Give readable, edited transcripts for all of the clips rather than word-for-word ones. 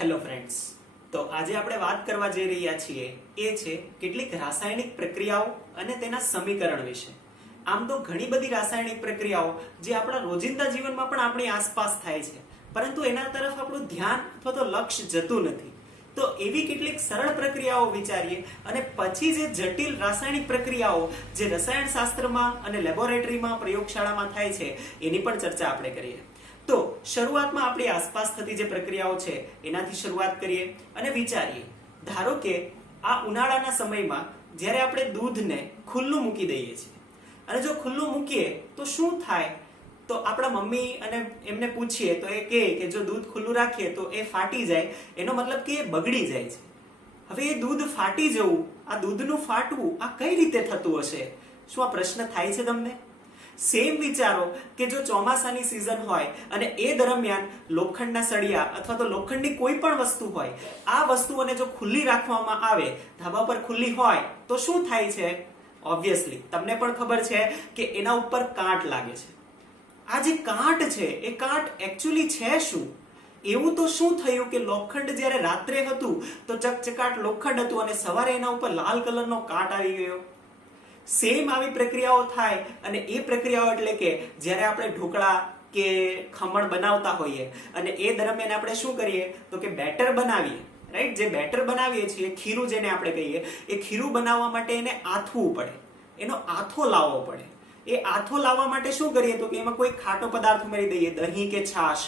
Hello friends, તો આજે આપણે વાત કરવા જઈ રહ્યા છીએ એ છે કેટલીક રાસાયણિક પ્રક્રિયાઓ અને તેના સમીકરણ વિશે. આમ તો ઘણી બધી રાસાયણિક પ્રક્રિયાઓ જે આપણા રોજિંદા જીવનમાં પણ આપણી આસપાસ થાય છે, પરંતુ એના તરફ આપણું ધ્યાન અથવા તો લક્ષ્ય જતું નથી. તો એવી કેટલીક સરળ પ્રક્રિયાઓ વિચારીએ અને પછી જે જટિલ રાસાયણિક પ્રક્રિયાઓ જે રસાયણ શાસ્ત્રમાં અને લેબોરેટરીમાં પ્રયોગશાળામાં થાય છે એની પણ ચર્ચા આપણે કરીએ. તો શરૂઆતમાં આપણી આસપાસ થતી જે પ્રક્રિયાઓ છે એનાથી શરૂઆત કરીએ અને વિચારીએ. ધારો કે આ ઉનાળાના સમયમાં જ્યારે આપણે દૂધને ખુલ્લું મૂકી દઈએ છીએ અને જો ખુલ્લું મૂકીએ તો શું થાય, તો આપણા મમ્મી અને એમને પૂછીએ તો એ કહે કે જો દૂધ ખુલ્લું રાખીએ તો એ ફાટી જાય, એનો મતલબ કે એ બગડી જાય છે. હવે એ દૂધ ફાટી જવું, આ દૂધનું ફાટવું, આ કઈ રીતે થતું હશે? શું આ પ્રશ્ન થાય છે તમને? સેમ વિચારો કે જો ચોમાસાની સિઝન હોય અને એ દરમિયાન લોખંડના સળિયા અથવા તો લોખંડની કોઈ પણ વસ્તુ હોય, આ વસ્તુઓને જો ખુલ્લી રાખવામાં આવે, ધાબા પર ખુલ્લી હોય તો શું થાય છે? ઓબ્વિયસલી તમને પણ ખબર છે કે એના ઉપર કાંટ લાગે છે. આ જે કાંટ છે એ કાંટ એકચ્યુઅલી છે શું? એવું તો શું થયું કે લોખંડ જ્યારે રાત્રે હતું તો ચકચકાટ લોખંડ હતું અને સવારે એના ઉપર લાલ કલરનો કાંટ આવી ગયો. સેમ આવી પ્રક્રિયાઓ થાય અને એ પ્રક્રિયાઓ એટલે કે જ્યારે આપણે ઢોકળા કે ખમણ બનાવતા હોઈએ અને એ દરમિયાન આપણે શું કરીએ તો કે બેટર બનાવીએ, રાઈટ? જે બેટર બનાવીએ છીએ, ખીરું જેને આપણે કહીએ, એ ખીરું બનાવવા માટે એને આથવું પડે, એનો આથો લાવવો પડે. એ આથો લાવવા માટે શું કરીએ તો કે એમાં કોઈ ખાટો પદાર્થ ઉમેરી દઈએ, દહીં કે છાશ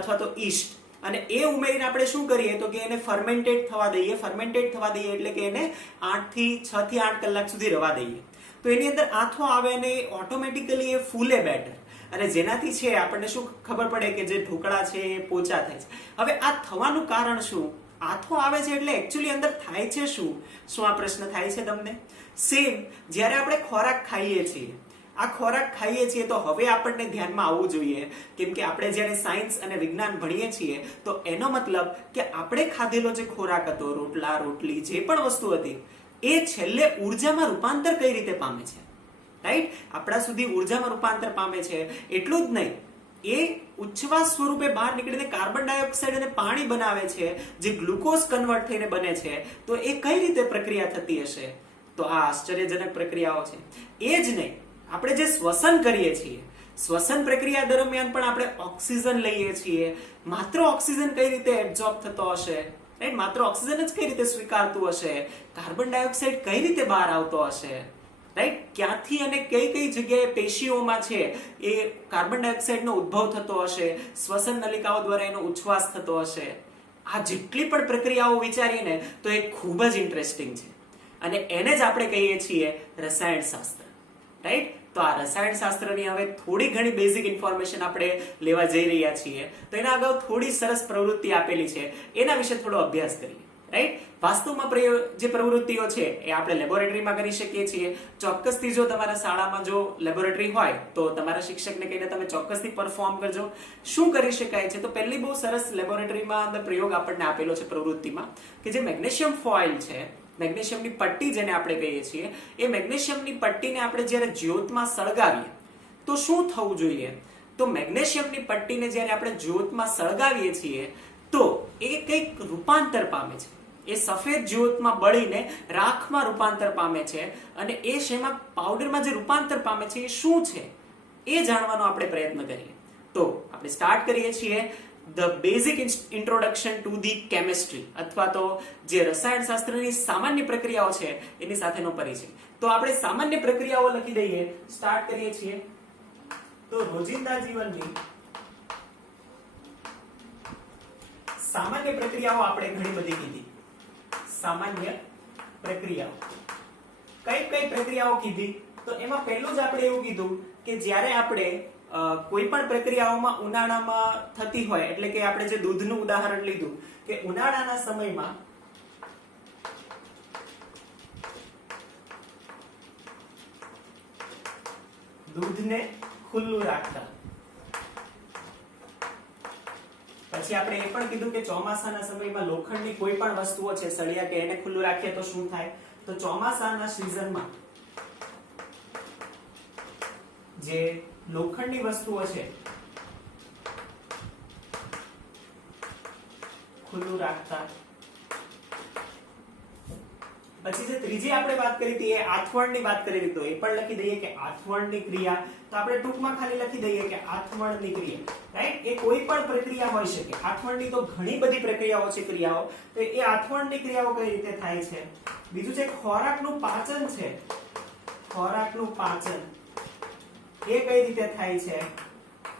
અથવા તો ઈસ્ટ, અને એ ઉમેરીને આપણે શું કરીએ તો કે એને ફર્મેન્ટેડ થવા દઈએ. ફર્મેન્ટેડ થવા દઈએ એટલે કે એને 6 થી 8 કલાક સુધી રવા દઈએ. તો એની અંદર આથો આવે અને ઓટોમેટિકલી એ ફૂલે બેટર, અને જેનાથી છે આપણને શું ખબર પડે કે જે ઢોકળા છે એ પોચા થાય છે. હવે આ થવાનું કારણ શું? આથો આવે છે એટલે એકચ્યુઅલી અંદર થાય છે શું? શું આ પ્રશ્ન થાય છે તમને? સેમ જ્યારે આપણે ખોરાક ખાઈએ છીએ, આ ખોરાક ખાઈએ છીએ તો હવે આપણને ધ્યાનમાં આવવું જોઈએ, કેમ કે આપણે જ્યારે સાયન્સ અને વિજ્ઞાન ભણીએ છીએ તો એનો મતલબ કે આપણે ખાધેલો જે ખોરાક હતો, રોટલા રોટલી જે પણ વસ્તુ હતી, એ છેલ્લે ઉર્જામાં રૂપાંતર કઈ રીતે પામે છે, રાઈટ? આપણા સુધી ઉર્જામાં રૂપાંતર પામે છે. એટલું જ નહીં, એ ઉચ્છવાસ સ્વરૂપે બહાર નીકળીને કાર્બન ડાયોક્સાઇડ અને પાણી બનાવે છે, જે ગ્લુકોઝ કન્વર્ટ થઈને બને છે. તો એ કઈ રીતે પ્રક્રિયા થતી હશે? તો આ આશ્ચર્યજનક પ્રક્રિયાઓ છે. એ જ નહીં, આપણે જે શ્વસન કરીએ છીએ, શ્વસન પ્રક્રિયા દરમિયાન પણ આપણે ઓક્સિજન લઈએ છીએ. માત્ર ઓક્સિજન કઈ રીતે એબ્ઝોર્બ થતો હશે, રાઈટ? માત્ર ઓક્સિજન જ કઈ રીતે સ્વીકારતું હશે? કાર્બન ડાયોક્સાઇડ કઈ રીતે બહાર આવતો હશે, રાઈટ? ક્યાંથી અને કઈ કઈ જગ્યાએ પેશીઓમાં છે એ કાર્બન ડાયોક્સાઇડનો ઉદ્ભવ થતો હશે, શ્વસન નલિકાઓ દ્વારા એનો ઉચ્છવાસ થતો હશે. આ જેટલી પણ પ્રક્રિયાઓ વિચારીએ ને તો એ ખૂબ જ ઇન્ટરેસ્ટિંગ છે અને એને જ આપણે કહીએ છીએ રસાયણ શાસ્ત્ર, રાઈટ? તો આ રસાયણ શાસ્ત્રની હવે થોડી ઘણી બેઝિક ઇન્ફોર્મેશન આપણે લેવા જઈ રહ્યા છીએ. તો એના અગાઉ થોડી સરસ પ્રવૃત્તિ આપેલી છે, એના વિશે થોડો અભ્યાસ કરીએ, રાઈટ? વાસ્તવમાં જે પ્રવૃત્તિઓ છે એ આપણે લેબોરેટરીમાં કરી શકીએ છીએ. ચોક્કસથી જો તમારા શાળામાં જો લેબોરેટરી હોય તો તમારા શિક્ષકને કહીને તમે ચોક્કસથી પરફોર્મ કરજો. શું કરી શકાય છે? તો પહેલી બહુ સરસ લેબોરેટરીમાં અંદર પ્રયોગ આપણને આપેલો છે પ્રવૃત્તિમાં, કે જે મેગ્નેશિયમ ફોઇલ છે, મેગ્નેશિયમની પટ્ટી જેને આપણે કહીએ છીએ, એ મેગ્નેશિયમની પટ્ટીને આપણે જ્યારે જ્યોતમાં સળગાવીએ તો શું થવું જોઈએ? તો મેગ્નેશિયમની પટ્ટીને જ્યારે આપણે જ્યોતમાં સળગાવીએ છીએ તો એ કંઈક રૂપાંતર પામે છે. એ સફેદ જ્યોતમાં બળીને રાખમાં રૂપાંતર પામે છે, અને એ શેમાં, પાવડરમાં જે રૂપાંતર પામે છે એ શું છે એ જાણવાનો આપણે પ્રયત્ન કરીએ. તો આપણે સ્ટાર્ટ કરીએ છીએ the basic introduction to the chemistry, અથવા તો જે રસાયણ શાસ્ત્રની સામાન્ય પ્રક્રિયાઓ છે એની સાથેનો પરિચય. તો આપણે સામાન્ય પ્રક્રિયાઓ લખી દઈએ, સ્ટાર્ટ કરીએ છીએ. તો રોજિંદા જીવનની સામાન્ય પ્રક્રિયાઓ આપણે ઘણી બધી કીધી. સામાન્ય પ્રક્રિયાઓ કઈ કઈ પ્રક્રિયાઓ કીધી? તો એમાં પહેલું જ આપણે એવું કીધું કે જ્યારે આપણે કોઈ પણ પ્રક્રિયાઓમાં ઉનાળામાં થતી હોય, એટલે કે આપણે જે દૂધનું ઉદાહરણ લીધું કે ઉનાળાના સમયમાં દૂધને ખુલ્લું રાખતા. પછી આપણે એ પણ કીધું કે ચોમાસાના સમયમાં લોખંડની કોઈ પણ વસ્તુઓ છે, સળિયા કે એને ખુલ્લું રાખીએ તો શું થાય? તો ચોમાસાના સિઝનમાં જે લોખંડની વસ્તુઓ છે ખુલ્લું રાખતા. પછી જે ત્રીજી આપણે વાત કરી હતી એ આથવણની વાત કરી તો એ પણ લખી દઈએ કે આથવણની ક્રિયા. તો આપણે ટૂંકમાં ખાલી લખી દઈએ કે આથવણની ક્રિયા, રાઈટ? એ કોઈ પણ પ્રક્રિયા હોઈ શકે. આથવણની તો ઘણી બધી પ્રક્રિયાઓ છે, ક્રિયાઓ. તો એ આથવણની ક્રિયાઓ કઈ રીતે થાય છે? બીજું છે ખોરાકનું પાચન છે. ખોરાકનું પાચન એ કઈ રીતે થાય છે?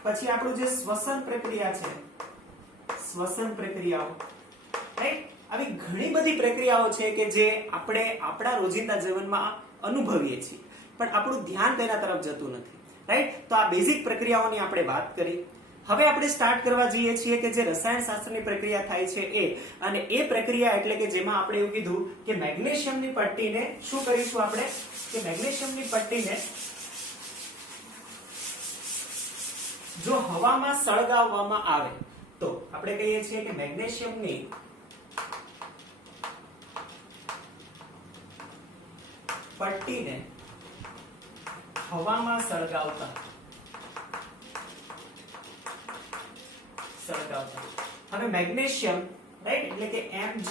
પછી આપણું જે શ્વસન પ્રક્રિયા છે, શ્વસન પ્રક્રિયાઓ, રાઈટ? આવી ઘણી બધી પ્રક્રિયાઓ છે કે જે આપણે આપણા રોજિંદા જીવનમાં અનુભવીએ છીએ, પણ આપણું ધ્યાન તેના તરફ જતું નથી, રાઈટ? તો આ બેઝિક પ્રક્રિયાઓની આપણે વાત કરી. હવે આપણે સ્ટાર્ટ કરવા જઈએ છીએ કે જે રસાયણશાસ્ત્રની પ્રક્રિયા થાય છે એ, અને એ પ્રક્રિયા એટલે કે જેમાં આપણે એવું કીધું કે મેગ્નેશિયમની પટ્ટીને શું કરીશું આપણે? કે મેગ્નેશિયમની પટ્ટીને જો હવામાં સળગાવવામાં આવે તો આપણે કહીએ છીએ કે મેગ્નેશિયમની પટ્ટીને હવામાં સળગાવતા. હવે મેગ્નેશિયમ, રાઈટ, એટલે કે Mg,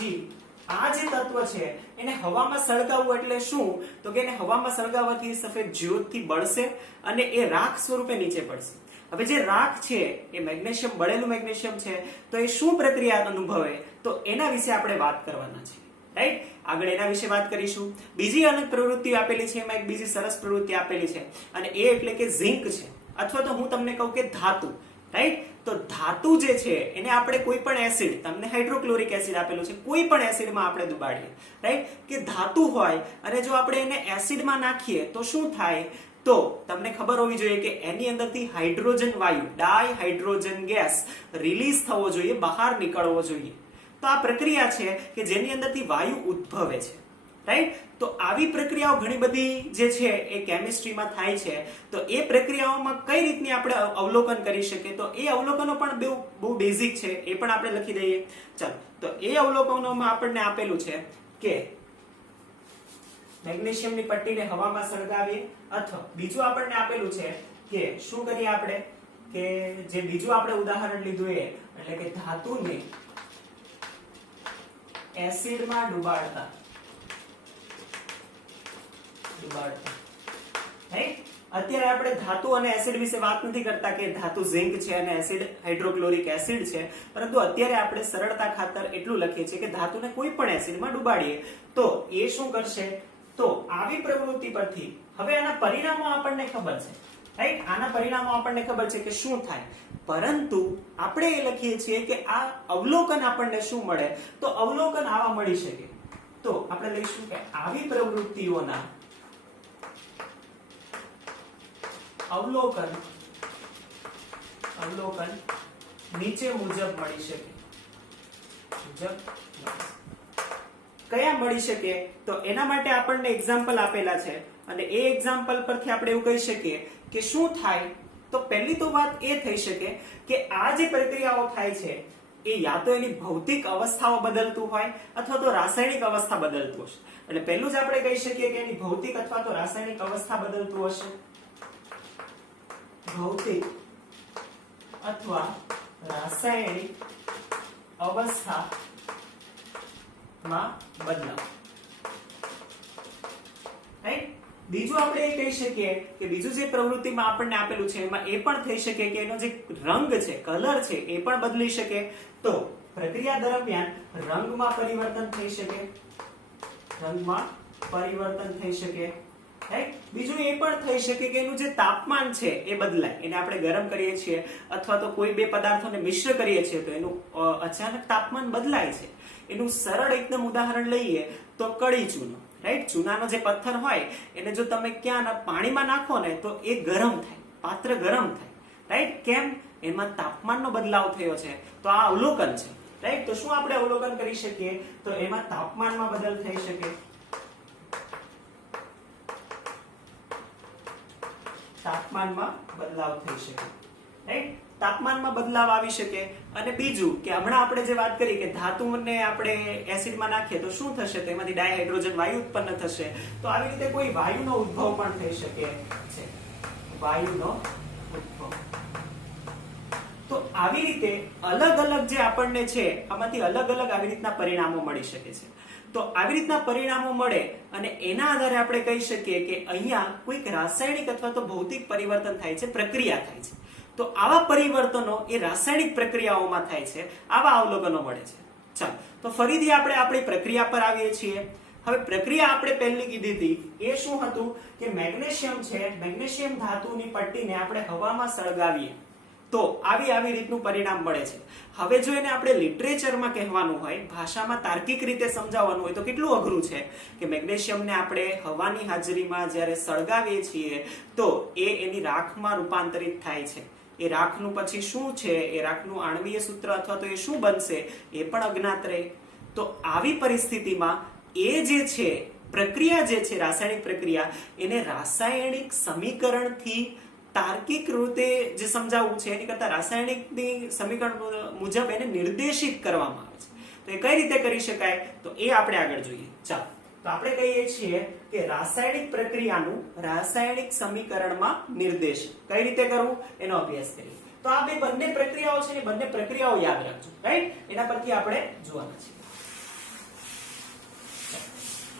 આ જે તત્વ છે એને હવામાં સળગાવવું એટલે શું? તો કે એને હવામાં સળગાવવાથી સફેદ જ્યોતથી બળશે અને એ રાખ સ્વરૂપે નીચે પડશે. હવે જે રાખ છે એ મેગ્નેશિયમ, બળેલું મેગ્નેશિયમ છે, તો એ શું પ્રક્રિયા અનુભવે? તો એના વિશે આપણે વાત કરવાના છે, રાઈટ? આગળ એના વિશે વાત કરીશું. બીજી અનેક પ્રવૃત્તિ આપેલી છે, એમાં એક બીજી સરસ પ્રવૃત્તિ આપેલી છે અને એ એટલે કે ઝિંક છે, અથવા તો હું તમને કહું કે ધાતુ, રાઈટ? તો ધાતુ જે છે એને આપણે કોઈ પણ એસિડ, તમને હાઇડ્રોક્લોરિક એસિડ આપેલું છે, કોઈ પણ એસિડમાં આપણે ડુબાડીએ, રાઈટ? કે ધાતુ હોય અને જો આપણે એને એસિડમાં નાખીએ તો શું થાય? તો તમને ખબર હોવી જોઈએ કે એની અંદરથી હાઇડ્રોજન વાયુ, ડાયહાઇડ્રોજન ગેસ રિલીઝ થવો જોઈએ, બહાર નીકળવો જોઈએ. તો આ પ્રક્રિયા છે કે જેની અંદરથી વાયુ ઉદ્ભવે છે, રાઈટ? તો આવી પ્રક્રિયાઓ ઘણી બધી જે છે એ કેમિસ્ટ્રીમાં થાય છે. તો એ પ્રક્રિયાઓમાં કઈ રીતની આપણે અવલોકન કરી શકીએ? તો એ અવલોકનો પણ બહુ બેઝિક છે, એ પણ આપણે લખી દઈએ. ચાલો, તો એ અવલોકનોમાં આપણને આપેલું છે કે મેગ્નેશિયમની પટ્ટીને હવામાં સળગાવીએ, અથવા બીજું આપણને આપેલું છે કે શું કરીએ આપણે? કે જે બીજું આપણે ઉદાહરણ લીધું એ એટલે કે ધાતુને એસિડમાં ડુબાડતા, રાઈટ? અત્યારે આપણે ધાતુ અને એસિડ વિશે વાત નથી કરતા કે ધાતુ ઝિંક છે અને એસિડ હાઇડ્રોક્લોરિક એસિડ છે, પરંતુ અત્યારે આપણે સરળતા ખાતર એટલું લખીએ છીએ કે ધાતુને કોઈ પણ એસિડમાં ડુબાડીએ તો એ શું કરશે? તો આવી પ્રવૃત્તિ પરથી હવે આના પરિણામો આપણને ખબર છે, રાઈટ? આના પરિણામો આપણને ખબર છે કે શું થાય, પરંતુ આપણે એ લખીએ છીએ કે આ અવલોકન આપણને શું મળે? તો અવલોકન આવા મળી શકે. તો આપણે લઈશું કે આવી પ્રવૃત્તિઓના અવલોકન નીચે મુજબ મળી શકે. કયા મળી શકે? તો એના માટે આપણને એક્ઝામ્પલ આપેલા છે અને એ એક્ઝામ્પલ પરથી આપણે એવું કહી શકીએ કે શું થાય? તો પહેલી તો વાત એ થઈ શકે કે આ જે પ્રક્રિયાઓ થાય છે એ યા તો એની ભૌતિક અવસ્થાઓ બદલતું હોય અથવા તો રાસાયણિક અવસ્થા બદલતું હશે. એટલે પહેલું જ આપણે કહી શકીએ કે એની ભૌતિક અથવા તો રાસાયણિક અવસ્થા બદલતું હશે. ભૌતિક અથવા રાસાયણિક અવસ્થામાં બદલાવ, રાઈટ? બીજું આપણે એ કહી શકીએ કે બીજું જે પ્રવૃત્તિમાં આપણને આપેલું છે એમાં એ પણ થઈ શકે કે એનો જે રંગ છે, કલર છે, એ પણ બદલી શકે. તો પ્રક્રિયા દરમિયાન રંગમાં પરિવર્તન થઈ શકે, રાઈટ? બીજું એ પણ થઈ શકે કે એનું જે તાપમાન છે એ બદલાય. એને આપણે ગરમ કરીએ છીએ અથવા તો કોઈ બે પદાર્થોને મિશ્ર કરીએ છીએ તો એનું અચાનક તાપમાન બદલાય છે. એનું સરળ એકદમ ઉદાહરણ લઈએ તો કળી ચૂનો, રાઈટ? ચૂનાનો જે પથ્થર હોય એને જો તમે ક્યાં પાણીમાં નાખો ને તો એ ગરમ થાય, પાત્ર ગરમ થાય, રાઈટ? કેમ? એમાં તાપમાનનો બદલાવ થયો છે. તો આ અવલોકન છે, રાઈટ? તો શું આપણે અવલોકન કરી શકીએ? તો એમાં તાપમાનમાં બદલ થઈ શકે, તાપમાનમાં બદલાવ થઈ શકે, રાઈટ? તાપમાનમાં બદલાવ આવી શકે. અને બીજું કે હમણાં આપણે જે વાત કરી કે ધાતુને આપણે એસિડમાં નાખીએ તો શું થશે? તેમાંથી ડાયહાઇડ્રોજન વાયુ ઉત્પન્ન થશે. તો આવી રીતે કોઈ વાયુનો ઉદ્ભવ પણ થઈ શકે છે, વાયુનો ઉદ્ભવ. તો આવી રીતે અલગ અલગ જે આપણને છે આમાંથી અલગ અલગ આવી રીતના પરિણામો મળી શકે છે. તો આવી રીતના પરિણામો મળે અને એના આધારે આપણે કહી શકીએ કે અહીંયા કોઈક રાસાયણિક અથવા તો ભૌતિક પરિવર્તન થાય છે, પ્રક્રિયા થાય છે. તો આવા પરિવર્તનો એ રાસાયણિક પ્રક્રિયાઓમાં થાય છે, આવા અવલોકનો મળે છે. ચાલો તો ફરીથી આપણે આપણી પ્રક્રિયા પર આવીએ છીએ. હવે પ્રક્રિયા આપણે પહેલી કીધી હતી એ શું હતું કે મેગ્નેશિયમ છે, મેગ્નેશિયમ ધાતુની પટ્ટીને આપણે હવામાં સળગાવીએ તો આવી રીતનું પરિણામ મળે છે. હવે જો એને આપણે લિટરેચરમાં કહેવાનું હોય, ભાષામાં તાર્કિક રીતે સમજાવવાનું હોય તો કેટલું અઘરું છે કે મેગ્નેશિયમને આપણે હવાની હાજરીમાં જ્યારે સળગાવીએ છીએ તો એની રાખમાં રૂપાંતરિત થાય છે. એ રાખનું પછી શું છે, એ રાખનું આણ્વીય સૂત્ર અથવા તો એ શું બનશે એ પણ અજ્ઞાત રહે. તો આવી પરિસ્થિતિમાં એ જે છે પ્રક્રિયા જે છે રાસાયણિક પ્રક્રિયા, એને રાસાયણિક સમીકરણથી તાર્કિક રીતે જે સમજાવવું છે એની કરતા રાસાયણિકની સમીકરણ મુજબ એને નિર્દેશિત કરવામાં આવે છે. તો એ કઈ રીતે કરી શકાય તો એ આપણે આગળ જોઈએ. ચાલો તો આપણે કહીએ છીએ કે રાસાયણિક પ્રક્રિયાનું રાસાયણિક સમીકરણમાં નિર્દેશન કઈ રીતે કરવું એનો અભ્યાસ કરીએ. તો આ બે બંને પ્રક્રિયાઓ છે ને બંને પ્રક્રિયાઓ યાદ રાખજો, રાઈટ? એના પરથી આપણે જોવાના છે.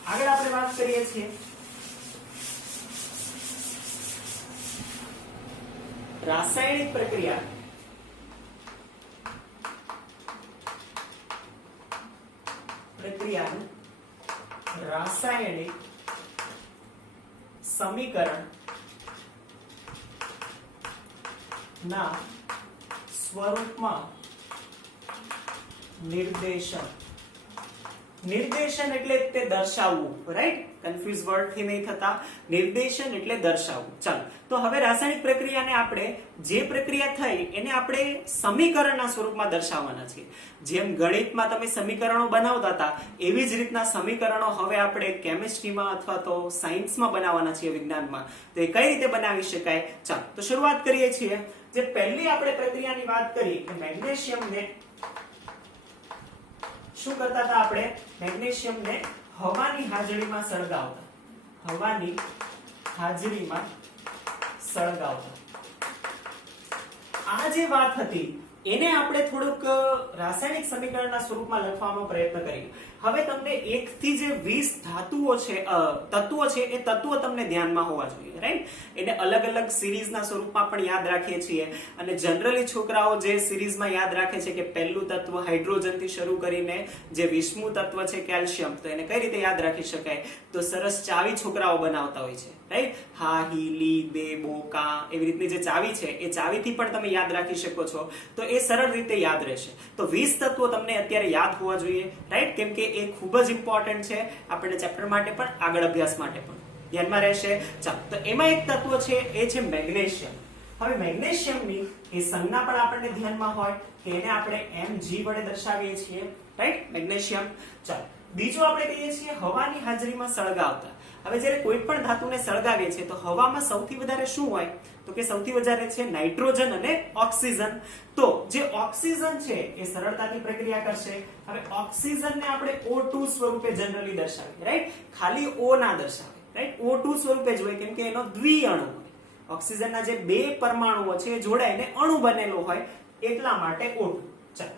આગળ આપણે વાત કરીએ છીએ રાસાયણિક પ્રક્રિયાનું રાસાયણિક સમીકરણ ના સ્વરૂપમાં નિર્દેશન. નિર્દેશન એટલે તે દર્શાવવું, રાઈટ? કન્ફ્યુઝ વર્ડ થી નહીં થતા. નિર્દેશન એટલે દર્શાવવું. ચાલો તો હવે રાસાયણિક પ્રક્રિયાને આપણે જે પ્રક્રિયા થઈ એને આપણે સમીકરણના સ્વરૂપમાં દર્શાવવાના છીએ. જેમ ગણિતમાં તમે સમીકરણો બનાવતા હતા એવી જ રીતના સમીકરણો હવે આપણે કેમિસ્ટ્રીમાં અથવા તો સાયન્સમાં બનાવવાના છીએ, વિજ્ઞાનમાં. તો એ કઈ રીતે બનાવી શકાય? ચાલો તો શરૂઆત કરીએ છીએ. જે પહેલી આપણે પ્રક્રિયાની વાત કરી કે મેગ્નેશિયમને શું કરતા હતા આપણે? મેગ્નેશિયમને હવાની હાજરીમાં સળગાવતા. હવાની હાજરીમાં સળગાવતા. આ જે વાત હતી એને આપણે થોડુંક રાસાયણિક સમીકરણના સ્વરૂપમાં લખવાનો પ્રયત્ન કરીએ. હવે તમને 1 થી જે 20 ધાતુઓ છે, તત્વો છે, એ તત્વો તમને ધ્યાનમાં હોવા જોઈએ, રાઈટ? એને અલગ અલગ સિરીઝના સ્વરૂપમાં પણ યાદ રાખીએ છીએ અને જનરલી છોકરાઓ જે સિરીઝમાં યાદ રાખે છે કે પહેલું તત્વ હાઇડ્રોજન થી શરૂ કરીને જે 20મું તત્વ છે કેલ્શિયમ, તો એને કઈ રીતે યાદ રાખી શકાય? તો સરસ ચાવી છોકરાઓ બનાવતા હોય છે, રાઈટ? હા, હી, લી, બે, બો, કા એવી રીતની જે ચાવી છે એ ચાવીથી પણ તમે યાદ રાખી શકો છો. તો એ સરળ રીતે યાદ રહેશે. તો 20 તત્વો તમને અત્યારે યાદ હોવા જોઈએ, રાઈટ? કેમ કે એ ખૂબ જ ઇમ્પોર્ટન્ટ છે આપણને ચેપ્ટર માટે પણ, આગળ અભ્યાસ માટે પણ ધ્યાનમાં રહેશે. ચાલો તો એમાં એક તત્વ છે એ છે મેગ્નેશિયમ. હવે મેગ્નેશિયમની એ સંજ્ઞા પણ આપણને ધ્યાનમાં હોય કે એને આપણે Mg વડે દર્શાવીએ છીએ, રાઈટ? મેગ્નેશિયમ. ચાલો બીજું આપણે કહીએ છીએ હવાની હાજરીમાં સળગાવતા. હવે જ્યારે કોઈ પણ ધાતુને સળગાવીએ છીએ તો હવામાં સૌથી વધારે શું હોય? તો કે સૌથી વધારે છે નાઇટ્રોજન અને ઓક્સિજન. તો જે ઓક્સિજન છે એ સરળતાથી પ્રક્રિયા કરશે. હવે ઓક્સિજનને આપણે O2 સ્વરૂપે જનરલી દર્શાવીએ, રાઈટ? ખાલી O ના દર્શાવે, રાઈટ? O2 સ્વરૂપે જ હોય કેમ કે એનો દ્વિઅણુ હોય. ઓક્સિજનના જે બે પરમાણુઓ છે એ જોડાઈને અણુ બનેલો હોય એટલા માટે O2. ચાલો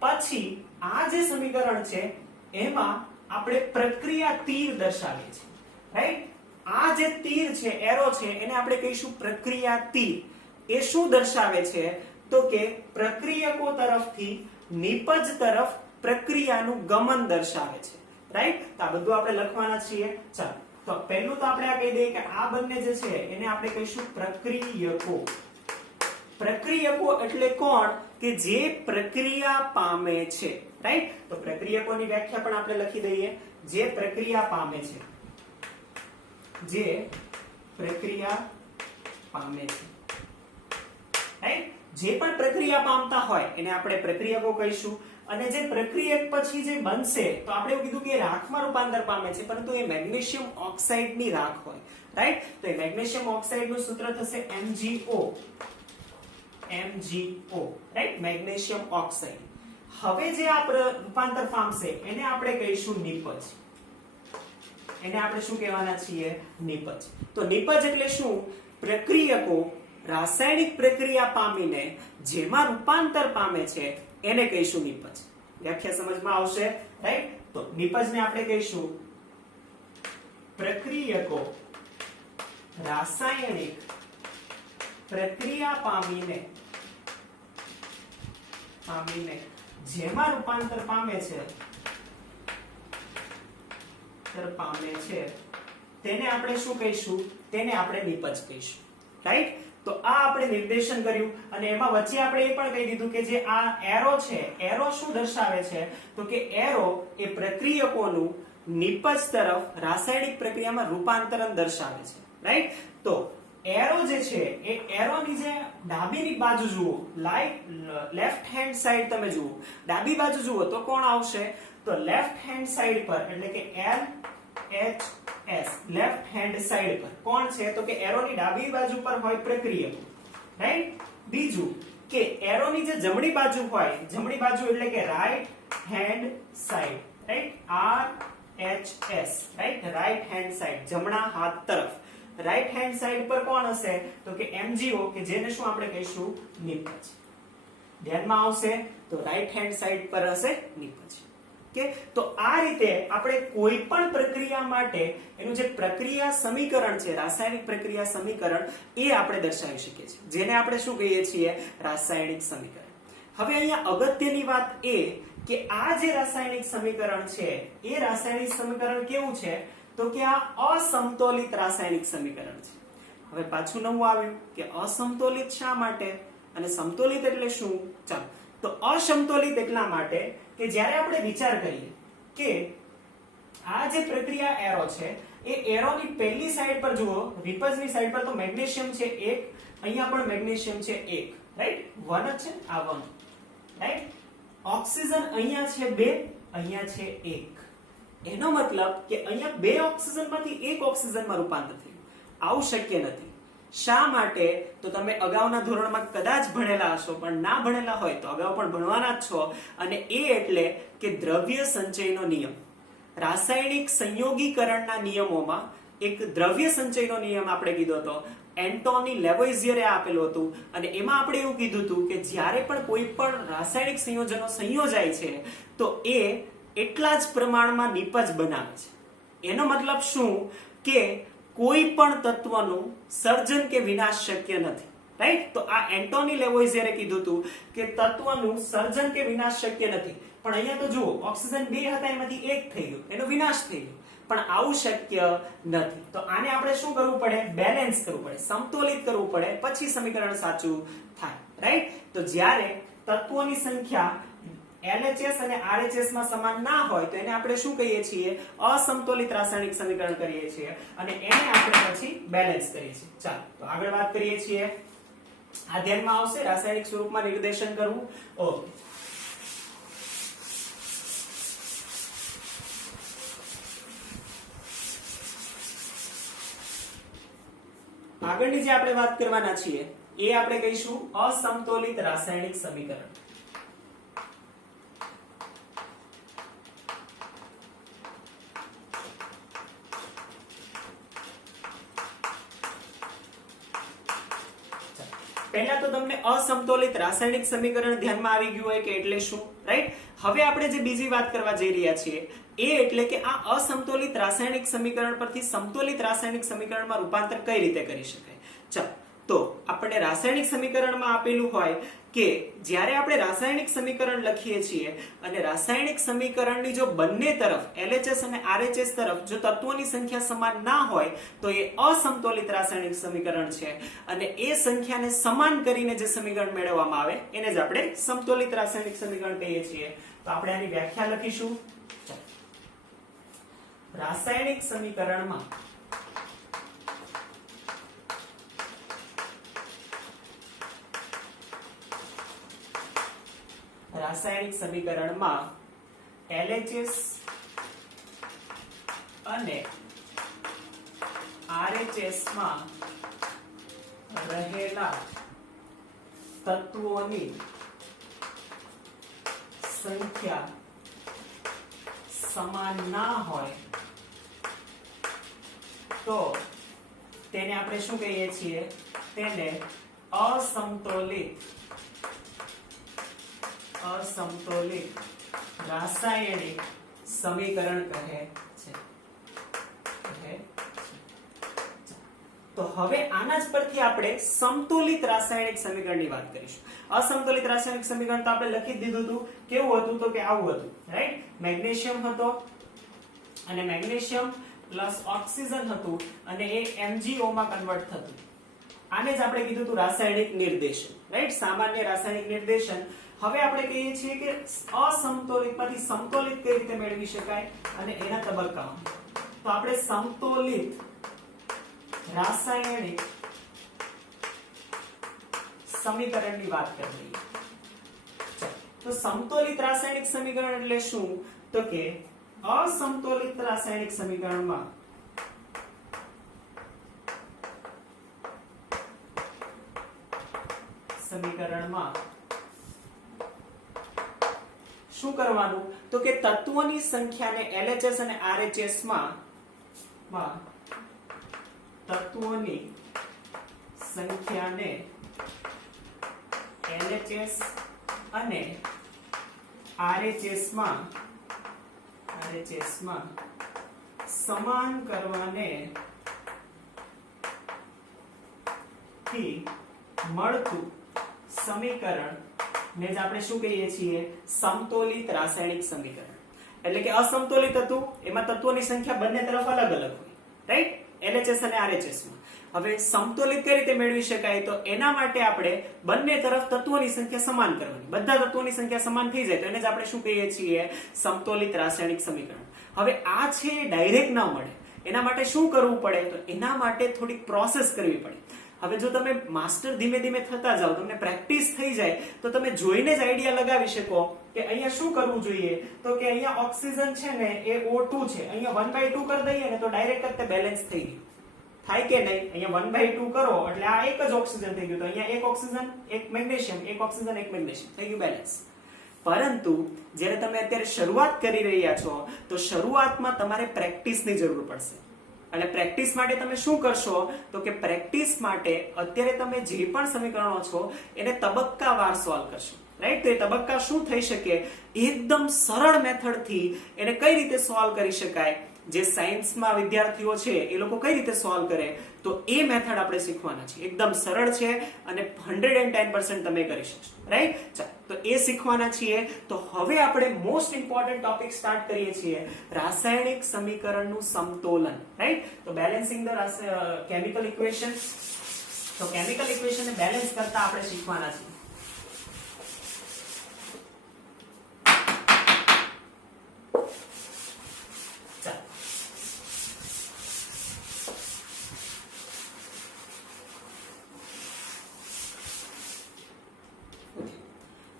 પછી આ જે સમીકરણ છે એમાં આપણે પ્રક્રિયા તીર દર્શાવીએ છીએ, રાઈટ? આ જે તીર છે, એરો છે, એને આપણે કહીશું પ્રક્રિયા તીર. એ શું દર્શાવે છે? તો કે પ્રક્રિયકો તરફથી નિપજ તરફ પ્રક્રિયાનું ગમન દર્શાવે છે, રાઈટ? તો આ બધું આપણે લખવાના છીએ. ચાલો તો પહેલું તો આપણે આ કહી દઈએ કે આ બંને જે છે એને આપણે કહીશું પ્રક્રિયકો. પ્રક્રિયકો એટલે કોણ? કે જે પ્રક્રિયા પામે છે, રાઈટ? તો પ્રક્રિયકોની વ્યાખ્યા પણ આપણે લખી દઈએ. જે પ્રક્રિયા પામે છે, જે પ્રક્રિયા પામે છે, રાઈટ? જે પણ પ્રક્રિયા પામતા હોય એને આપણે પ્રક્રિયકો કહીશું. અને જે પ્રક્રિયક પછી જે બનશે તો આપણે એવું કીધું કે રાખમાં રૂપાંતર પામે છે, પરંતુ એ મેગ્નેશિયમ ઓક્સાઇડની રાખ હોય, રાઈટ? તો એ મેગ્નેશિયમ ઓક્સાઇડનું સૂત્ર થશે MgO. MgO, right? Magnesium oxide. હવે જે આ રૂપાંતર પામશે એને આપણે કહીશું નિપજ. એને આપણે શું કહેવાના છીએ? નિપજ. તો નિપજ એટલે શું? પ્રક્રિયકો રાસાયણિક પ્રક્રિયા પામીને જેમાં રૂપાંતર પામે છે એને કહીશું નિપજ. વ્યાખ્યા સમજમાં આવશે, રાઈટ? તો નિપજને આપણે કહીશું પ્રક્રિયકો રાસાયણિક પ્રક્રિયા પામીને જેમાં રૂપાંતર પામે છે તેને આપણે શું કહીશું? તેને આપણે નિપજ કહીશું, રાઈટ? તો આ આપણે નિર્દેશન કર્યું અને એમાં વચ્ચે આપણે એ પણ કહી દીધું કે જે આ એરો છે, એરો શું દર્શાવે છે? તો કે એરો એ પ્રક્રિયકોનું નિપજ તરફ રાસાયણિક પ્રક્રિયામાં રૂપાંતરણ દર્શાવે છે, રાઈટ? તો એરો જે છે એ એરોની જે ડાબીની બાજુ જુઓ, લેફ્ટ હેન્ડ સાઈડ તમે જુઓ, ડાબી બાજુ જુઓ તો કોણ આવશે? તો લેફ્ટ હેન્ડ સાઈડ પર એટલે કે LHS લેફ્ટ હેન્ડ સાઈડ પર કોણ છે? તો કે એરોની ડાબી બાજુ પર હોય પ્રક્રિયકો, રાઈટ? બીજું કે એરોની જે જમણી બાજુ હોય, જમણી બાજુ એટલે કે right hand side, right? RHS, right? Right hand side, જમણા હાથ તરફ રાઈટ હેન્ડ સાઈડ પર કોણ હશે? તો કે MgO કે જેને શું આપણે કહીશું? નિપજ. ધ્યાનમાં આવશે? તો રાઈટ હેન્ડ સાઈડ પર હશે નિપજ. કે તો આ રીતે આપણે કોઈ પણ પ્રક્રિયા માટે એનું જે પ્રક્રિયા સમીકરણ છે, રાસાયણિક પ્રક્રિયા સમીકરણ, એ આપણે દર્શાવી શકીએ છીએ, જેને આપણે શું કહીએ છીએ? રાસાયણિક સમીકરણ. હવે અહીંયા અગત્યની વાત એ કે આ જે રાસાયણિક સમીકરણ છે એ રાસાયણિક સમીકરણ કેવું છે? તો કે આ અસમતોલિત રાસાયણિક સમીકરણ છે. હવે પાછું નવું આવ્યું કે અસમતોલિત શા માટે અને સમતોલિત એટલે શું? ચાલો, તો અસમતોલિત એટલા માટે કે જ્યારે આપણે વિચાર કરીએ કે આ જે પ્રક્રિયા એરો છે એ એરોની પહેલી સાઈડ પર જુઓ, રિપજની સાઈડ પર તો મેગ્નેશિયમ છે 1, અહીંયા પણ મેગ્નેશિયમ છે 1, રાઈટ? 1 જ છે, આ 1, રાઈટ? ઓક્સિજન અહીંયા છે 2, અહીંયા છે 1. એનો મતલબ કે અહીંયા 2 ઓક્સિજનમાંથી 1 ઓક્સિજનમાં રૂપાંતર થયું. આવું શક્ય નથી. શા માટે? તો તમે અગાઉના ધોરણમાં કદાચ ભણેલા હશો, પણ ના ભણેલા હોય તો અગાઉ પણ ભણવાના જ છો. અને એ એટલે કે દ્રવ્ય સંચયનો નિયમ. રાસાયણિક સંયોગીકરણના નિયમોમાં એક દ્રવ્ય સંચયનો નિયમ આપણે કીધો હતો, એન્ટોની લેવોઇઝિયરે આપેલું હતું. અને એમાં આપણે એવું કીધું હતું કે જ્યારે પણ કોઈ પણ રાસાયણિક સંયોજનો સંયોજાય છે તો એ એટલા જ પ્રમાણમાં નિપજ બનાવે છે. એનો મતલબ શું? કે કોઈ પણ તત્વનું સર્જન કે વિનાશ શક્ય નથી, રાઈટ? તો આ એન્ટોની લેવોઇઝિયરે કીધું હતું કે તત્વનું સર્જન કે વિનાશ શક્ય નથી. પણ અહીંયા તો જુઓ, ઓક્સિજન 2 હતા એમાંથી 1 થઈ ગયો, એનો વિનાશ થઈ ગયો. પણ આવું શક્ય નથી. તો આને આપણે શું કરવું પડે? બેલેન્સ કરવું પડે, સમતોલિત કરવું પડે, પછી સમીકરણ સાચું થાય, રાઈટ? તો જ્યારે તત્વોની સંખ્યા LHS અને RHS માં સમાન ના હોય તો એને આપણે શું કહીએ છીએ? અસમતોલિત રાસાયણિક સમીકરણ કરીએ છીએ અને એને આપણે પછી બેલેન્સ કરીએ છીએ. ચાલો, તો આગળ વાત કરીએ છીએ. આ ધ્યાનમાં આવશે, રાસાયણિક સ્વરૂપમાં નિર્દેશન કરવું. ઓકે, આગળની જે આપણે વાત કરવાના છીએ એ આપણે કહીશું અસમતોલિત રાસાયણિક સમીકરણ. પહેલા તો તમને અસમતોલિત રાસાયણિક સમીકરણ ધ્યાનમાં આવી ગયું હોય કે એટલે શું, રાઈટ? હવે આપણે જે બીજી વાત કરવા જઈ રહ્યા છીએ એ એટલે કે આ અસમતોલિત રાસાયણિક સમીકરણ પરથી સમતોલિત રાસાયણિક સમીકરણમાં રૂપાંતર કઈ રીતે કરી શકાય. ચાલો, તો આપણે રાસાયણિક સમીકરણમાં આપેલું હોય કે જ્યારે આપણે રાસાયણિક સમીકરણ લખીએ છીએ અને રાસાયણિક સમીકરણની જો બંને તરફ LHS અને RHS તરફ જો તત્વોની સંખ્યા સમાન ના હોય તો એ અસમતોલિત રાસાયણિક સમીકરણ છે. અને એ સંખ્યાને સમાન કરીને જે સમીકરણ મેળવવામાં આવે એને જ આપણે સમતોલિત રાસાયણિક સમીકરણ કહીએ છીએ. તો આપણે આની વ્યાખ્યા લખીશું. રાસાયણિક સમીકરણમાં LHS અને RHS માં રહેલા તત્વોની સંખ્યા સમાન ના હોય તો તેને આપણે શું કહીએ છીએ? તેને અસમતોલિત રાસાયણિક સમીકરણ કહે છે. તો હવે આના જ પરથી આપણે સમતોલિત રાસાયણિક સમીકરણની વાત કરીશું. અસમતોલિત રાસાયણિક સમીકરણ તો આપણે લખી જ દીધું હતું. કેવું હતું? તો કે આવું હતું, રાઈટ? મેગ્નેશિયમ હતો અને મેગ્નેશિયમ પ્લસ ઓક્સિજન હતું અને એ MgO માં કન્વર્ટ થતું. આને જ આપણે કીધું હતું રાસાયણિક નિર્દેશન, રાઈટ? સામાન્ય રાસાયણિક નિર્દેશન. હવે આપણે કહીએ છીએ કે અસમતોલિતમાંથી સમતોલિત કઈ રીતે મેળવી શકાય અને એના તબક્કાઓ. તો આપણે સમતોલિત રાસાયણિક સમીકરણની વાત કરી લઈએ. તો સમતોલિત રાસાયણિક સમીકરણ એટલે શું? તો કે અસમતોલિત રાસાયણિક સમીકરણમાં શું કરવાનું? તો કે તત્વોની સંખ્યાને LHS અને RHS માં તત્વોની સંખ્યાને LHS અને RHS માં સમાન કરવાને થી મળતું સમીકરણ ને જ આપણે શું કહીએ છીએ? સમતોલિત રાસાયણિક સમીકરણ. એટલે કે અસમતોલિત હતું, એમાં તત્વોની સંખ્યા બંને તરફ અલગ અલગ હોય, રાઈટ? LHS અને RHS માં. હવે સમતોલિત કઈ રીતે મેળવી શકાય? તો એના માટે આપણે બંને તરફ તત્વોની સંખ્યા સમાન કરવાની. બધા તત્વોની સંખ્યા સમાન થઈ જાય તો એને જ આપણે શું કહીએ છીએ? સમતોલિત રાસાયણિક સમીકરણ. હવે આ છે ડાયરેક્ટ ના મળે. એના માટે શું કરવું પડે? તો એના માટે થોડીક પ્રોસેસ કરવી પડે. હવે જો તમે માસ્ટર ધીમે ધીમે થતા જાઓ, તમને પ્રેક્ટિસ થઈ જાય તો તમે જોઈને જ આઈડિયા લગાવી શકો કે અહીંયા શું કરવું જોઈએ. તો કે અહીંયા ઓક્સિજન છે ને એ O2 છે, અહીંયા 1/2 કરી દઈએ ને તો ડાયરેક્ટ જ તે બેલેન્સ થઈ ગયું. થાય કે નહીં? અહીંયા 1/2 કરો એટલે આ એક જ ઓક્સિજન થઈ ગયું. તો અહીંયા એક ઓક્સિજન એક મેગ્નેશિયમ, એક ઓક્સિજન એક મેગ્નેશિયમ થઈ ગયું બેલેન્સ. પરંતુ જ્યારે તમે અત્યારે શરૂઆત કરી રહ્યા છો તો શરૂઆતમાં તમારે પ્રેક્ટિસની જરૂર પડશે. અને પ્રેક્ટિસ માટે તમે શું કરશો? તો કે પ્રેક્ટિસ માટે અત્યારે તમે જે પણ સમીકરણો છો એને તબક્કાવાર સોલ્વ કરશો, રાઈટ? તો એ તબક્કા શું થઈ શકે? એકદમ સરળ મેથડથી એને કઈ રીતે સોલ્વ કરી શકાય, જે સાયન્સમાં વિદ્યાર્થીઓ છે એ લોકો કઈ રીતે સોલ્વ કરે, તો એ મેથડ આપણે શીખવાના છે. એકદમ સરળ છે અને 110% તમે કરી શકશો, રાઈટ? ચાલો, તો એ શીખવાના છીએ. તો હવે આપણે મોસ્ટ ઇમ્પોર્ટન્ટ ટોપિક સ્ટાર્ટ કરીએ છીએ, રાસાયણિક સમીકરણનું સમતોલન, રાઈટ? તો બેલેન્સિંગ ધ કેમિકલ ઇક્વેશન. તો કેમિકલ ઇક્વેશનને બેલેન્સ કરતા આપણે શીખવાના છીએ.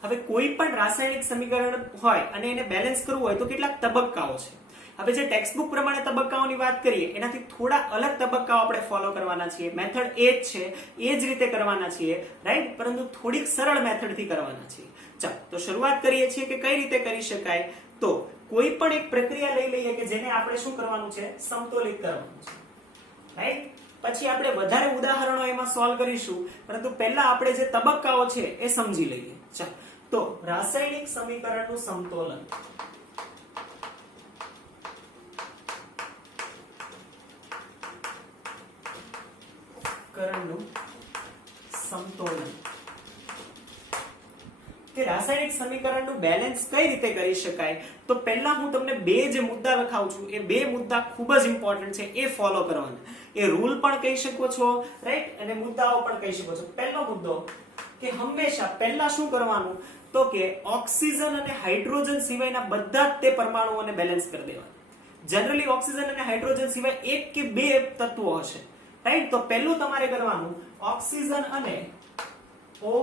હવે કોઈ પણ રાસાયણિક સમીકરણ હોય અને એને બેલેન્સ કરવું હોય તો કેટલાક તબક્કાઓ છે. હવે જે ટેક્સ્ટબુક પ્રમાણે તબક્કાઓની વાત કરીએ એનાથી થોડા અલગ તબક્કાઓ આપણે ફોલો કરવાના છીએ. મેથડ એ જ છે, એ જ રીતે કરવાના છીએ, રાઈટ? પરંતુ થોડીક સરળ મેથડથી કરવાના છીએ. ચાલો, તો શરૂઆત કરીએ છીએ કે કઈ રીતે કરી શકાય. તો કોઈ પણ એક પ્રક્રિયા લઈ લઈએ કે જેને આપણે શું કરવાનું છે? સમતોલિત કરવાનું છે, રાઈટ? પછી આપણે વધારે ઉદાહરણો એમાં સોલ્વ કરીશું, પરંતુ પહેલા આપણે જે તબક્કાઓ છે એ સમજી લઈએ. ચાલો, તો રાસાયણિક સમીકરણનું સમતોલન. કે રાસાયણિક સમીકરણનું બેલેન્સ કઈ રીતે કરી શકાય. તો પહેલા હું તમને બે જે મુદ્દા લખાવું છું એ બે મુદ્દા ખૂબ જ ઇમ્પોર્ટન્ટ છે, એ ફોલો કરવાના. એ રૂલ પણ કહી શકો છો, રાઈટ? અને મુદ્દાઓ પણ કહી શકો છો. પહેલો મુદ્દો કે હંમેશા પહેલા શું કરવાનું? તો કે ઓક્સિજન અને હાઇડ્રોજન સિવાયના બધા જ તે પરમાણુઓને બેલેન્સ કરી દેવાના. જનરલી ઓક્સિજન અને હાઇડ્રોજન સિવાય એક કે બે તત્વો હશે, રાઈટ? તો પહેલું તમારે કરવાનું ઓક્સિજન અને O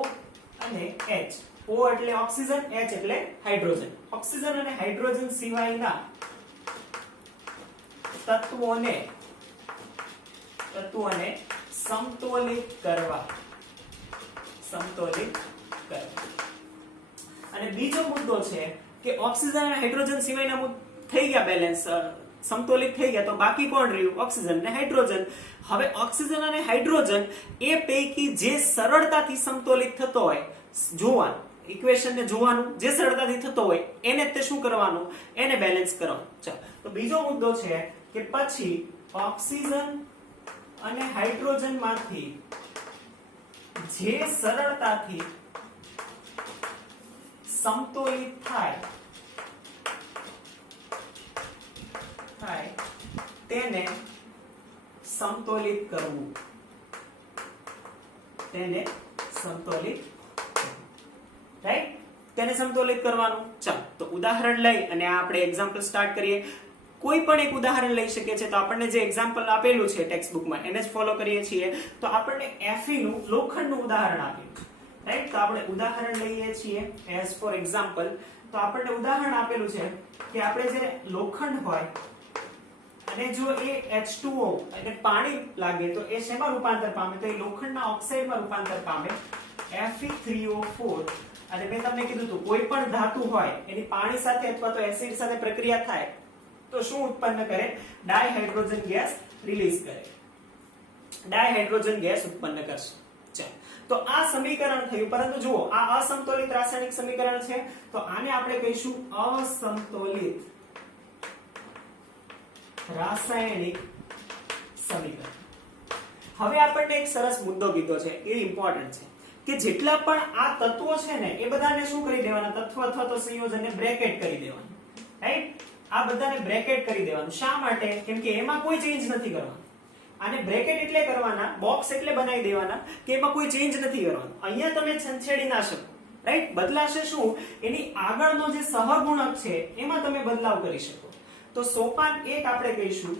અને H. O એટલે ઓક્સિજન, H એટલે હાઇડ્રોજન. ઓક્સિજન અને હાઇડ્રોજન સિવાયના તત્વોને સમતોલિત કરવા. અને બીજો મુદ્દો છે કે ઓક્સિજન અને હાઇડ્રોજન સિવાયના થઈ ગયા બેલેન્સ, સમતોલિત થઈ ગયા તો બાકી કોણ રહ્યું? ઓક્સિજન અને હાઇડ્રોજન. હવે ઓક્સિજન અને હાઇડ્રોજન એ પૈકી જે સરળતાથી સમતોલિત થતો હોય જોવાનું, ઇક્વેશન ને જોવાનું, જે સરળતાથી થતો હોય એને તે શું કરવાનું? એને બેલેન્સ કરવાનું. ચાલો તો બીજો મુદ્દો છે કે પછી ઓક્સિજન અને હાઇડ્રોજન માંથી જે સરળતાથી સમતોલિત થાય તેને સમતોલિત કરવું. તેને સમતોલિત, રાઈટ? તેને સમતોલિત કરવાનું. ચાલો તો ઉદાહરણ લઈ અને આપણે એક્ઝામ્પલ સ્ટાર્ટ કરીએ. કોઈ પણ એક ઉદાહરણ લઈ શકીએ છીએ. તો આપણને જે એક્ઝામ્પલ આપેલું છે ટેક્સ્ટ બુકમાં એને જ ફોલો કરીએ છીએ. તો આપણને Fe નું લોખંડનું ઉદાહરણ આપેલું, રાઈટ? તો આપણે ઉદાહરણ લઈએ છીએ એઝ ફોર એક્ઝામ્પલ. તો આપણને ઉદાહરણ આપેલું છે કે આપણે જે લોખંડ હોય અને જો એ H2O એટલે પાણી લાગે તો એ શેમાં રૂપાંતર પામે? તો એ લોખંડના ઓક્સાઇડમાં રૂપાંતર પામે, Fe3O4. અને મેં તમને કીધું હતું કોઈ પણ ધાતુ હોય એની પાણી સાથે અથવા તો એસિડ સાથે પ્રક્રિયા થાય તો શું ઉત્પન્ન કરે? ડાયહાઇડ્રોજન ગેસ રિલીઝ કરે, ડાયહાઇડ્રોજન ગેસ ઉત્પન્ન કરશે. ચાલો તો આ સમીકરણ થયું. પરંતુ જુઓ આ અસમતોલિત રાસાયણિક સમીકરણ છે તો આને આપણે કહીશું અસમતોલિત રાસાયણિક સમીકરણ. હવે આપણને એક સરસ મુદ્દો કીધો છે, એ ઇમ્પોર્ટન્ટ છે કે જેટલા પણ આ તત્વો છે ને એ બધાને શું કરી દેવાના? તત્વ અથવા તો સંયોજનને બ્રેકેટ કરી દેવાનું, રાઈટ? આ બધાને બ્રેકેટ કરી દેવાનું. શા માટે? કેમ કે એમાં કોઈ ચેન્જ નથી કરવાનું. આને બ્રેકેટ એટલે કરવાના, બોક્સ એટલે બનાવી દેવાના કે એમાં કોઈ ચેન્જ નથી કરવાનું. અહીંયા તમે છંછેડી ના શકો, રાઈટ? બદલાશે શું? એની આગળનો જે સહગુણક છે એમાં તમે બદલાવ કરી શકો. તો સોપાન 1 આપણે કહીશું,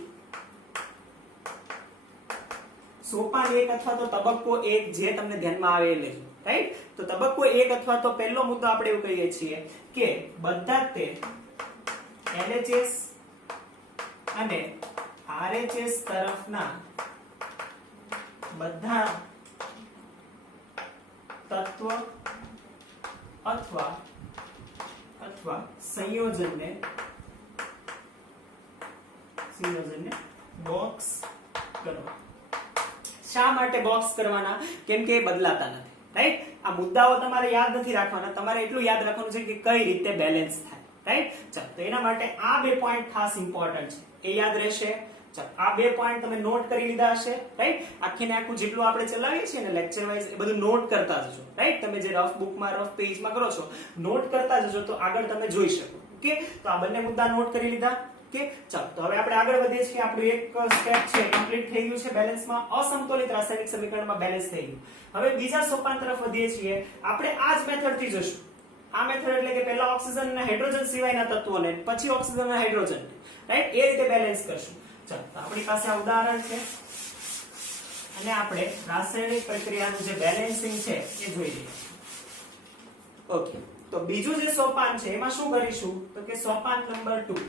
સોપાન 1 અથવા તો તબક્કો 1 જે તમને ધ્યાનમાં આવે એ લેજો, રાઈટ? તો તબક્કો 1 અથવા તો પહેલો મુદ્દો આપણે એવું કહીએ છીએ કે બધા તે LHS અને RHS તરફના બધા તત્વ અથવા સંયોજનને બોક્સ કરો. શા માટે બોક્સ કરવાના? કેમ કે એ બદલાતા નથી, રાઈટ? આ મુદ્દાઓ તમારે યાદ નથી રાખવાના, તમારે એટલું યાદ રાખવાનું છે કે કઈ રીતે બેલેન્સ થાય, રાઈટ? ચાલો તો એના માટે આ બે પોઈન્ટ ખાસ ઇમ્પોર્ટન્ટ છે, એ યાદ રહેશે. ચાલો આ બે પોઈન્ટ તમે નોટ કરી લીધા હશે, રાઈટ? આખે ને આખું જેટલું આપણે ચલાવીએ છીએ ને લેક્ચર વાઇઝ એ બધું નોટ કરતા જજો, રાઈટ? તમે જે રફ બુકમાં રફ પેજમાં કરો છો નોટ કરતા જજો તો આગળ તમે જોઈ શકો. ઓકે, તો આ બંને મુદ્દા નોટ કરી લીધા. ઓકે, ચાલો તો હવે આપણે આગળ વધીએ છીએ. આપણું એક સ્ટેપ છે કમ્પ્લીટ થઈ ગયું છે બેલેન્સમાં, અસમતોલિત રાસાયણિક સમીકરણમાં બેલેન્સ થઈ ગયું. હવે બીજા સોપાન તરફ વધીએ છીએ. આપણે આ જ મેથડ થી જશું. આ મેથડ એટલે કે પહેલા ઓક્સિજન અને હાઇડ્રોજન સિવાયના તત્વોને પછી ઓક્સિજન અને હાઇડ્રોજન, રાઈટ? એ રીતે બેલેન્સ કરશું. ચાલો તો આપણી પાસે આ ઉદાહરણ છે અને આપણે રાસાયણિક પ્રક્રિયાનું જે બેલેન્સિંગ છે એ જોઈ લઈએ. ઓકે, તો બીજું જે સોપાન છે એમાં શું કરીશું? તો કે સોપાન નંબર 2.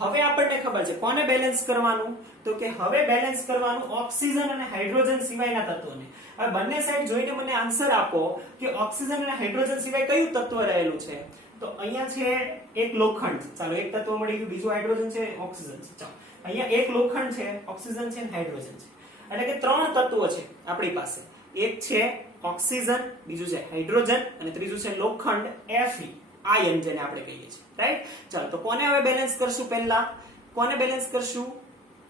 હવે આપણને ખબર છે કોને બેલેન્સ કરવાનું? તો કે હવે બેલેન્સ કરવાનું ઓક્સિજન અને હાઇડ્રોજન સિવાયના તત્વોને. હવે બંને સાઈડ જોઈને મને આન્સર આપો કે ઓક્સિજન અને હાઇડ્રોજન સિવાય કયું તત્વ રહેલું છે? તો અહીંયા છે એક લોખંડ. ચાલો એક તત્વ મળી ગયું, બીજું હાઇડ્રોજન છે, ઓક્સિજન છે. ચાલો અહીંયા એક લોખંડ છે, ઓક્સિજન છે અને હાઇડ્રોજન છે. એટલે કે 3 તત્વો છે આપણી પાસે. એક છે ઓક્સિજન, બીજું છે હાઇડ્રોજન અને ત્રીજું છે લોખંડ Fe, આયન જેને આપણે કહીએ છીએ, રાઈટ? ચાલો તો કોને હવે બેલેન્સ કરશું? પહેલા કોને બેલેન્સ કરશું?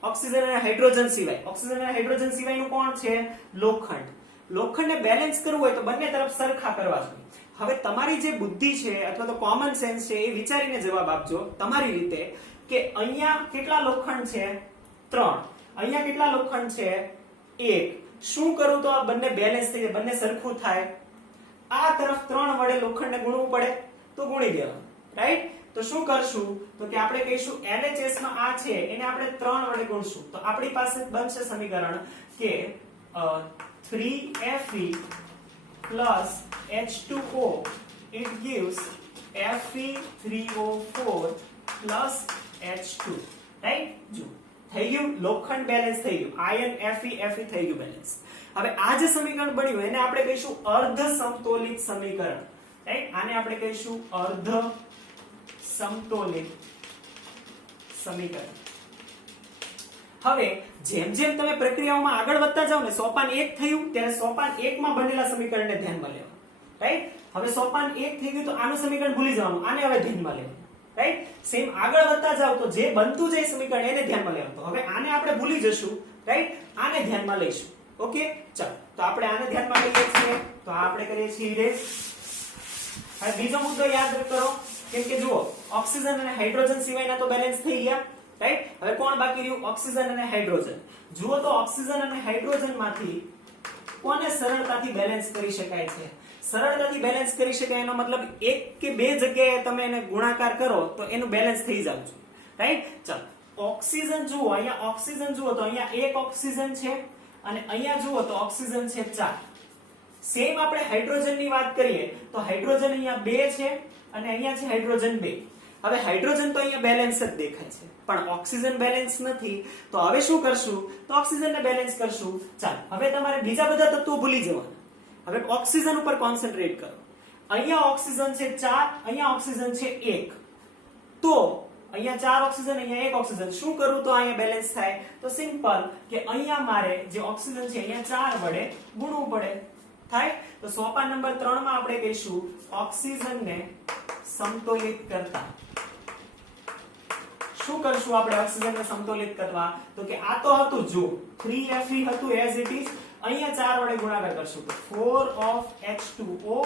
ઓક્સિજન અને હાઇડ્રોજન સિવાય. ઓક્સિજન અને હાઇડ્રોજન સિવાયનું કોણ છે? લોખંડ. લોખંડને બેલેન્સ કરવું હોય તો બંને તરફ સરખા કરવા જોઈએ. હવે તમારી જે બુદ્ધિ છે અથવા તો કોમન સેન્સ છે એ વિચારીને જવાબ આપજો તમારી રીતે કે અહીંયા કેટલા લોખંડ છે? 3. અહીંયા કેટલા લોખંડ છે? 1. શું કરું તો આ બંને બેલેન્સ થઈ જાય, બંને સરખું થાય? આ તરફ 3 વડે લોખંડને ગુણવું પડે તો ગુણી દેવાનું, રાઈટ? તો શું કરશું? તો કે આપણે કહીશું LHS માં આ છે એને આપણે 3 વડે ગુણશું તો આપણી પાસે બનશે સમીકરણ કે 3Fe plus H2O it gives Fe3O4 plus H2, right? જો થઈ ગયું, લોખંડ બેલેન્સ થઈ ગયું, આયન Fe થઈ ગયું બેલેન્સ. હવે આ જે સમીકરણ બન્યું એને આપણે કહીશું અર્ધ સમતોલિત સમીકરણ, રાઈટ? આને આપણે કહીશું અર્ધ સમતોલિત સમીકરણ. હવે જેમ જેમ તમે પ્રક્રિયાઓમાં આગળ વધતા જાવ ને, સોપાન 1 થયું ત્યારે સોપાન 1 માં બનેલા સમીકરણને ધ્યાનમાં લેવાનું, રાઈટ. હવે સોપાન 1 થઈ ગયું તો આનું સમીકરણ ભૂલી જવાનું, આને હવે ધ્યાનમાં લેવાનું, રાઈટ. સેમ આગળ વધતા જાવ તો જે બનતું જાય સમીકરણ એને ધ્યાનમાં લેવાનું. તો હવે આને આપણે ભૂલી જશું, રાઈટ, આને ધ્યાનમાં લઈશું. ઓકે, ચાલો તો આપણે આને ધ્યાનમાં લઈએ છીએ, તો આ આપણે કરીએ છીએ ઇરેઝ. હવે બીજો મુદ્દો યાદ કરો, કેમ કે જુઓ ઓક્સિજન અને હાઇડ્રોજન સિવાયના તો બેલેન્સ થઈ ગયા, રાઈટ. હવે કોણ બાકી રહ્યું? ઓક્સિજન અને હાઇડ્રોજન. જુઓ તો ઓક્સિજન અને હાઇડ્રોજન માંથી કોને સરળતાથી બેલેન્સ કરી શકાય છે? સરળતાથી બેલેન્સ કરી શકાય એનો મતલબ એક કે બે જગ્યાએ તમે એને ગુણાકાર કરો તો એનું બેલેન્સ થઈ જવું જોઈએ, રાઈટ. ચાલો ઓક્સિજન જુઓ, અહીંયા ઓક્સિજન જુઓ તો અહીંયા એક ઓક્સિજન છે અને અહીંયા જુઓ તો ઓક્સિજન છે 4. સેમ આપણે હાઇડ્રોજન ની વાત કરીએ તો હાઇડ્રોજન અહીંયા 2 છે અને અહીંયા છે હાઇડ્રોજન 2. હવે હાઇડ્રોજન તો અહીંયા બેલેન્સ જ દેખાય છે પણ ઓક્સિજન બેલેન્સ નથી. તો હવે શું કરશું? તો ઓક્સિજનને બેલેન્સ કરશું. ચાલો હવે તમારે બીજા બધા તત્વો ભૂલી જવાના. હવે ઓક્સિજન ઉપર કોન્સન્ટ્રેટ કરો. અહીંયા ઓક્સિજન છે 4, અહીંયા ઓક્સિજન છે 1. તો અહીંયા 4 ઓક્સિજન, અહીંયા 1 ઓક્સિજન. શું કરું તો અહીંયા બેલેન્સ થાય? તો સિમ્પલ કે અહીંયા મારે જે ઓક્સિજન છે અહીંયા 4 વડે ગુણવું પડે, થાય. તો સોપાન નંબર 3 માં આપણે કહીશું ઓક્સિજનને સમતોલિત કરતા. શું કરશું આપણે ઓક્સિજનને સમતોલિત કરવા? તો કે આ તો હતું જો 3Fe હતું એઝ ઇટ ઇઝ, અહીંયા 4 વડે ગુણાકાર કરશું તો 4 of H2O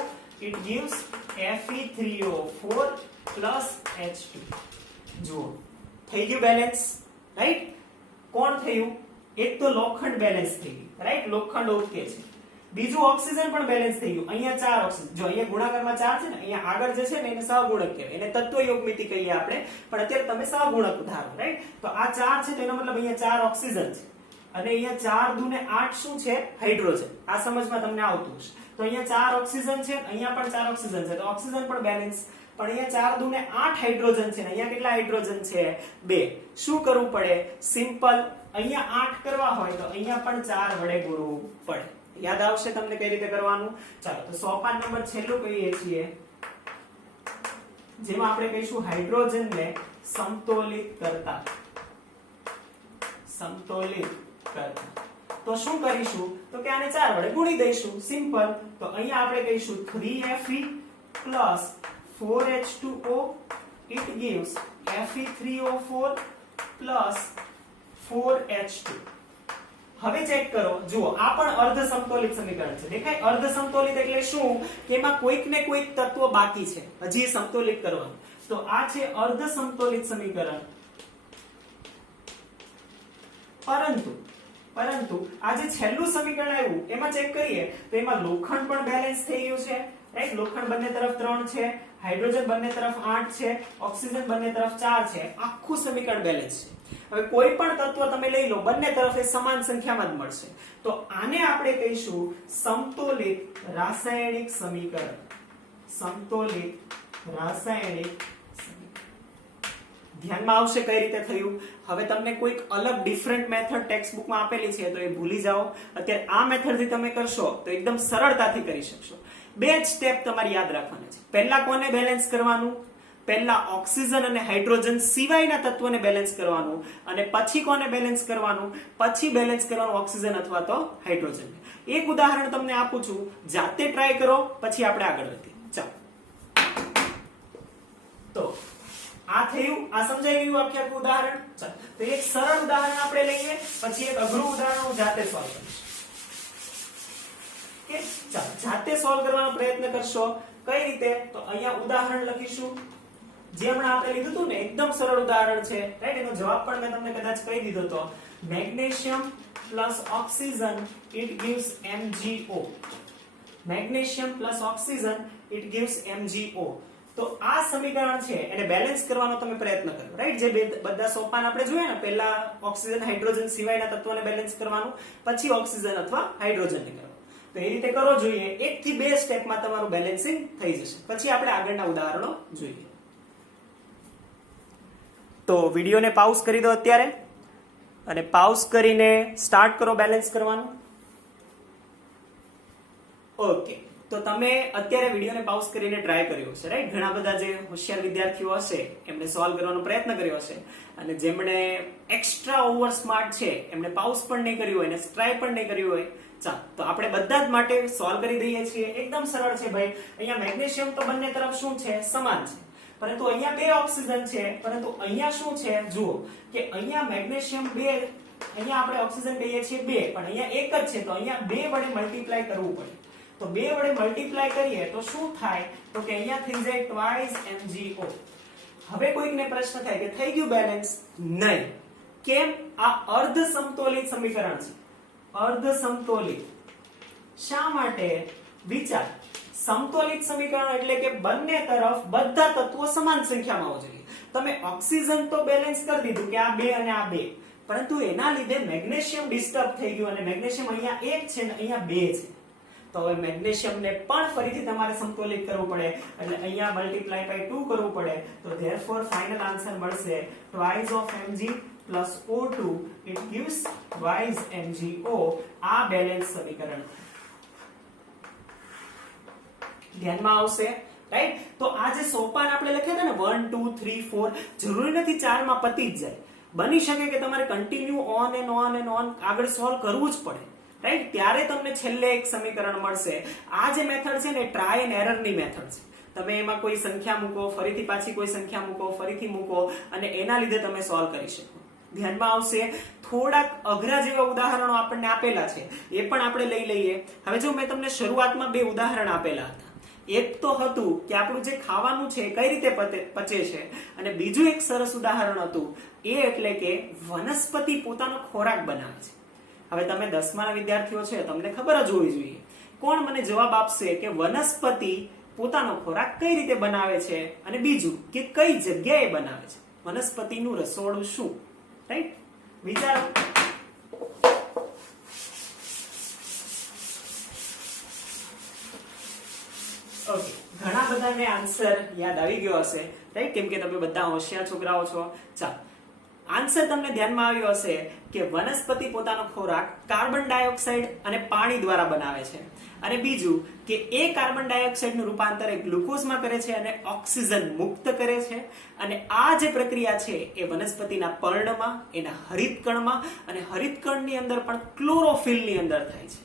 it gives Fe3O4 plus H2. જુઓ થઈ ગયું બેલેન્સ, રાઈટ. કોણ થયું? એક તો લોખંડ બેલેન્સ થઈ ગયું, રાઈટ, લોખંડ ઓકે છે. બીજું ઓક્સિજન પણ બેલેન્સ થઈ ગયું. અહીંયા 4 ઓક્સિજન, જો અહીંયા ગુણાકારમાં 4 છે ને, અહીંયા આગળ જે છે ને એને સહગુણક કહેવાય, એને તત્વ યોગમિતિ કહીએ આપણે, પણ અત્યારે તમે સહગુણક ધારો, રાઈટ. તો આ 4 છે તો એનો મતલબ અહીંયા 4 ઓક્સિજન છે અને અહીંયા 4 દુ ને 8 શું છે? હાઇડ્રોજન. આ સમજમાં તમને આવતું હશે. તો અહીંયા 4 ઓક્સિજન છે, અહીંયા પણ 4 ઓક્સિજન છે, તો ઓક્સિજન પણ બેલેન્સ. પણ અહીંયા 4 દુ ને 8 હાઇડ્રોજન છે ને અહીંયા કેટલા હાઇડ્રોજન છે? 2. શું કરવું પડે? સિમ્પલ, અહીંયા 8 કરવા હોય તો અહીંયા પણ 4 વડે ગુણવું પડે. યાદ આવશે તમને કઈ રીતે કરવાનું? ચાલો તો સોપાન નંબર છેલ્લું કહીએ છીએ જેમાં આપણે કહીશું હાઇડ્રોજનને સમતોલિત કરતા. સમતોલિત કરતા તો શું કરીશું? તો કે આને 4 વડે ગુણી દઈશું. સિમ્પલ. તો અહીંયા આપણે કહીશું 3Fe plus 4H2O it gives Fe3O4 plus 4H2. હવે ચેક કરો, જુઓ આ પણ અર્ધ સમતોલિત સમીકરણ છે. દેખાય? અર્ધ સમતોલિત એટલે શું? કે એમાં કોઈક ને કોઈક તત્વ બાકી છે હજી સમતોલિત કરવાનું. તો આ છે અર્ધ સમતોલિત સમીકરણ. પરંતુ આ જે છેલ્લું સમીકરણ આવ્યું એમાં ચેક કરીએ તો એમાં લોખંડ પણ બેલેન્સ થઈ ગયું છે, રાઈટ. લોખંડ બંને તરફ 3 છે, હાઇડ્રોજન બંને તરફ 8 છે, ઓક્સિજન બંને તરફ 4 છે. આખું સમીકરણ બેલેન્સ છે. હવે કોઈ પણ તત્વ તમે લઈ લો, બંને તરફ એ સમાન સંખ્યામાં જ મળશે. તો આને આપણે કહીશું સમતોલિત રાસાયણિક સમીકરણ. સમતોલિત રાસાયણિક સમીકરણ. ધ્યાનમાં આવશે કઈ રીતે થયું? હવે તમને કોઈક અલગ ડિફરન્ટ મેથડ ટેક્સ્ટ બુકમાં આપેલી છે તો એ ભૂલી જાઓ. અત્યારે આ મેથડથી તમે કરશો તો એકદમ સરળતાથી કરી શકશો. 2 જ સ્ટેપ તમારે યાદ રાખવાના છે. પહેલા કોને બેલેન્સ કરવાનું? પહેલા ઓક્સિજન અને હાઇડ્રોજન સિવાયના તત્વોને બેલેન્સ કરવાનું અને પછી કોને બેલેન્સ કરવાનું? પછી બેલેન્સ કરવાનું ઓક્સિજન અથવા તો હાઇડ્રોજન. એક ઉદાહરણ તમને આપું છું, જાતે ટ્રાય કરો પછી આપણે આગળ વધીએ. ચાલો તો આ થયું, આ સમજાઈ ગયું આખું ઉદાહરણ. ચાલો તો એક સરળ ઉદાહરણ આપણે લઈએ પછી એક અઘરું ઉદાહરણ હું જાતે સોલ્વ કરીશ. કે ચાલો જાતે સોલ્વ કરવાનો પ્રયત્ન કરશો. કઈ રીતે? તો અહીંયા ઉદાહરણ લખીશું જે હમણાં આપણે લીધું હતું ને, એકદમ સરળ ઉદાહરણ છે, રાઈટ. એનો જવાબ પણ મેં તમને કદાચ કહી દીધો હતો. Magnesium plus oxygen it gives MgO. Magnesium plus oxygen it gives MgO. તો આ સમીકરણ છે એને બેલેન્સ કરવાનો તમે પ્રયત્ન કરો, રાઈટ. જે બધા સોપાન આપણે જોયા ને, પહેલા ઓક્સિજન હાઇડ્રોજન સિવાયના તત્વોને બેલેન્સ કરવાનું, પછી ઓક્સિજન અથવા હાઇડ્રોજનને કરવાનું. તો એ રીતે કરો જોઈએ. 1 થી 2 સ્ટેપમાં તમારું બેલેન્સિંગ થઈ જશે. પછી આપણે આગળના ઉદાહરણો જોઈએ. તો વિડીયોને પાઉઝ કરી દો અત્યારે અને પાઉઝ કરીને સ્ટાર્ટ કરો બેલેન્સ કરવાનું. ઓકે, તો તમે અત્યારે વિડીયોને પાઉઝ કરીને ટ્રાય કર્યો હશે, રાઈટ? ઘણા બધા જે હોશિયાર વિદ્યાર્થીઓ હશે એમણે સોલ્વ કરવાનો પ્રયત્ન કર્યો હશે, અને જેમણે એક્સ્ટ્રા ઓવર સ્માર્ટ છે એમણે પાઉઝ પણ નહીં કર્યું હોય અને ટ્રાય પણ નહીં કર્યું હોય, ચાલ તો આપણે બધા જ માટે સોલ્વ કરી દઈએ છીએ. એકદમ સરળ છે ભાઈ. અહીંયા મેગ્નેશિયમ તો બંને તરફ શું છે? સમાન છે. પરંતુ અહીંયા 2 ઓક્સિજન છે, પરંતુ અહીંયા શું છે? જુઓ કે અહીંયા મેગ્નેશિયમ 2, અહીંયા આપણે ઓક્સિજન કહીએ છીએ 2, પણ અહીંયા એક જ છે, તો અહીંયા 2 વડે મલ્ટીપ્લાય કરવું પડે. તો 2 વડે મલ્ટીપ્લાય કરીએ તો શું થાય? તો કે અહીંયા થઈ જાય ટ્વાઇસ MgO. હવે કોઈકને પ્રશ્ન થાય કે થઈ ગયું બેલેન્સ? નહીં. કેમ? આ અર્ધ સમતોલિત સમીકરણ છે. અર્ધ સમતોલિત. શા માટે? વિચાર. સમતોલિત સમીકરણ એટલે કે બંને તરફ બધા તત્વો સમાન સંખ્યામાં હોવા જોઈએ. તમે ઓક્સિજન તો બેલેન્સ કરી દીધું કે આ 2 અને આ 2, પરંતુ એના લીધે મેગ્નેશિયમ ડિસ્ટર્બ થઈ ગયું, અને મેગ્નેશિયમ અહીંયા 1 છે અને અહીંયા 2 છે. તો હવે મેગ્નેશિયમને પણ ફરીથી તમારે સમતોલિત કરવું પડે, એટલે અહીંયા મલ્ટીપ્લાય બાય 2 કરવું પડે. તો ધેરફોર ફાઇનલ આન્સર મળશે twice of Mg plus O2, it gives twice MgO. આ બેલેન્સ સમીકરણ ધ્યાનમાં આવશે, રાઈટ? તો આ જે સોપાન આપણે લખ્યા હતા ને 1 2 3 4, જરૂરી નથી 4 માં પતી જ જાય. બની શકે કે તમારે continue on and on and on આગળ સોલ્વ કરવું જ પડે, રાઈટ? ત્યારે તમને છેલ્લે એક સમીકરણ મળશે. આ જે મેથડ છે ને ટ્રાય એન્ડ એરર ની મેથડ છે. તમે એમાં કોઈ સંખ્યા મૂકો, ફરીથી પાછી કોઈ સંખ્યા મૂકો, ફરીથી મૂકો, અને એના લીધે તમે સોલ્વ કરી શકો. ધ્યાનમાં આવશે. થોડાક અઘરા જેવા ઉદાહરણો આપણને આપેલા છે, એ પણ આપણે લઈ લઈએ. હવે જો મેં તમને શરૂઆતમાં 2 ઉદાહરણ આપેલા હતા. એક તો હતું કે આપણું જે ખાવાનું છે કઈ રીતે પચે છે, અને બીજું એક સરસ ઉદાહરણ હતું, એ એટલે કે વનસ્પતિ પોતાનો ખોરાક બનાવે છે. હવે તમે 10માના વિદ્યાર્થીઓ છે, તમને ખબર જ હોવી જોઈએ. કોણ મને જવાબ આપશે કે વનસ્પતિ પોતાનો ખોરાક કઈ રીતે બનાવે છે, અને બીજું કે કઈ જગ્યાએ બનાવે છે? વનસ્પતિનું રસોડું શું? રાઈટ? વિચારો. ઓકે, ઘણા બધાને આન્સર યાદ આવી ગયો હશે, રાઈટ? કેમ કે તમે બધા હોશિયાર છોકરાઓ છો. ચાલો, આન્સર તમને ધ્યાનમાં આવ્યો હશે કે વનસ્પતિ પોતાનો ખોરાક કાર્બન ડાયોક્સાઇડ અને પાણી દ્વારા બનાવે છે, અને બીજું કે એ કાર્બન ડાયોક્સાઇડનું રૂપાંતર એ ગ્લુકોઝમાં કરે છે અને ઓક્સિજન મુક્ત કરે છે. અને આ જે પ્રક્રિયા છે એ વનસ્પતિના પર્ણમાં, એના હરિતકણમાં, અને હરિતકણની અંદર પણ ક્લોરોફિલની અંદર થાય છે,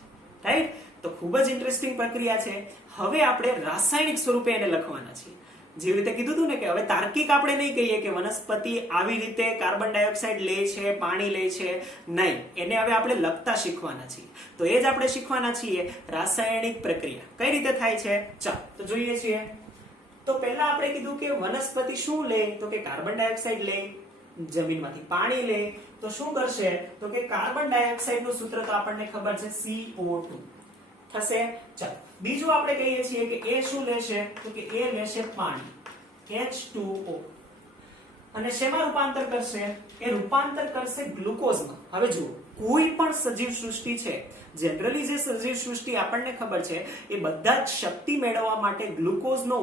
રાઈટ? તો ખૂબ જ ઇન્ટરેસ્ટિંગ પ્રક્રિયા છે. હવે આપણે રાસાયણિક સ્વરૂપે એને લખવાના છીએ. જેવી રીતે કીધું હતું ને કે હવે તાર્કિક આપણે નહીં કહીએ કે વનસ્પતિ આવી રીતે કાર્બન ડાયોક્સાઇડ લે છે, પાણી લે છે, નહીં. એને હવે આપણે લખતા શીખવાના છીએ. તો એ જ આપણે શીખવાના છીએ રાસાયણિક પ્રક્રિયા કઈ રીતે થાય છે. ચાલો તો જોઈએ છીએ. તો પહેલા આપણે કીધું કે વનસ્પતિ શું લે? તો કે કાર્બન ડાયોક્સાઇડ લે, જમીનમાંથી પાણી લે. તો શું કરશે? તો કે કાર્બન ડાયોક્સાઇડનું સૂત્ર તો આપણને ખબર છે, CO2 થશે. ચાલો, બીજું આપણે કહીએ છીએ કે એ શું લેશે? તો કે એ લેશે પાણી, H2O. અને શેમાં રૂપાંતર કરશે? એ રૂપાંતર કરશે ગ્લુકોઝમાં. હવે જુઓ, કોઈ પણ સજીવ સૃષ્ટિ છે, જનરલી જે સજીવ સૃષ્ટિ આપણને ખબર છે એ બધા જ શક્તિ મેળવવા માટે ગ્લુકોઝનો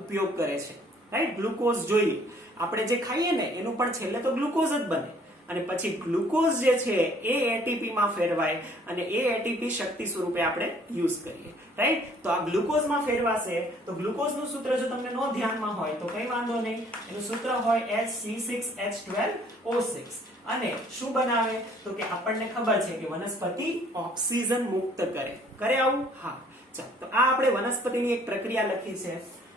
ઉપયોગ કરે છે, રાઈટ? ગ્લુકોઝ જોઈએ આપણે જે ખાઈએ ને એનું પણ છેલ્લે તો ગ્લુકોઝ જ બને, અને પછી ગ્લુકોઝ જે છે એ એટીપી માં ફેરવાય, અને એ એટીપી શક્તિ સ્વરૂપે આપણે યુઝ કરીએ, રાઈટ? તો આ ગ્લુકોઝમાં ફેરવાશે. તો ગ્લુકોઝનું સૂત્ર જો તમને નો ધ્યાનમાં હોય તો કઈ વાંધો નહીં, એનું સૂત્ર હોય HC6H12O6. અને શું બનાવે? તો કે આપણને ખબર છે કે વનસ્પતિ ઓક્સિજન મુક્ત કરે આવું. હા, ચાલો, તો આ આપણે વનસ્પતિની એક પ્રક્રિયા લખી છે.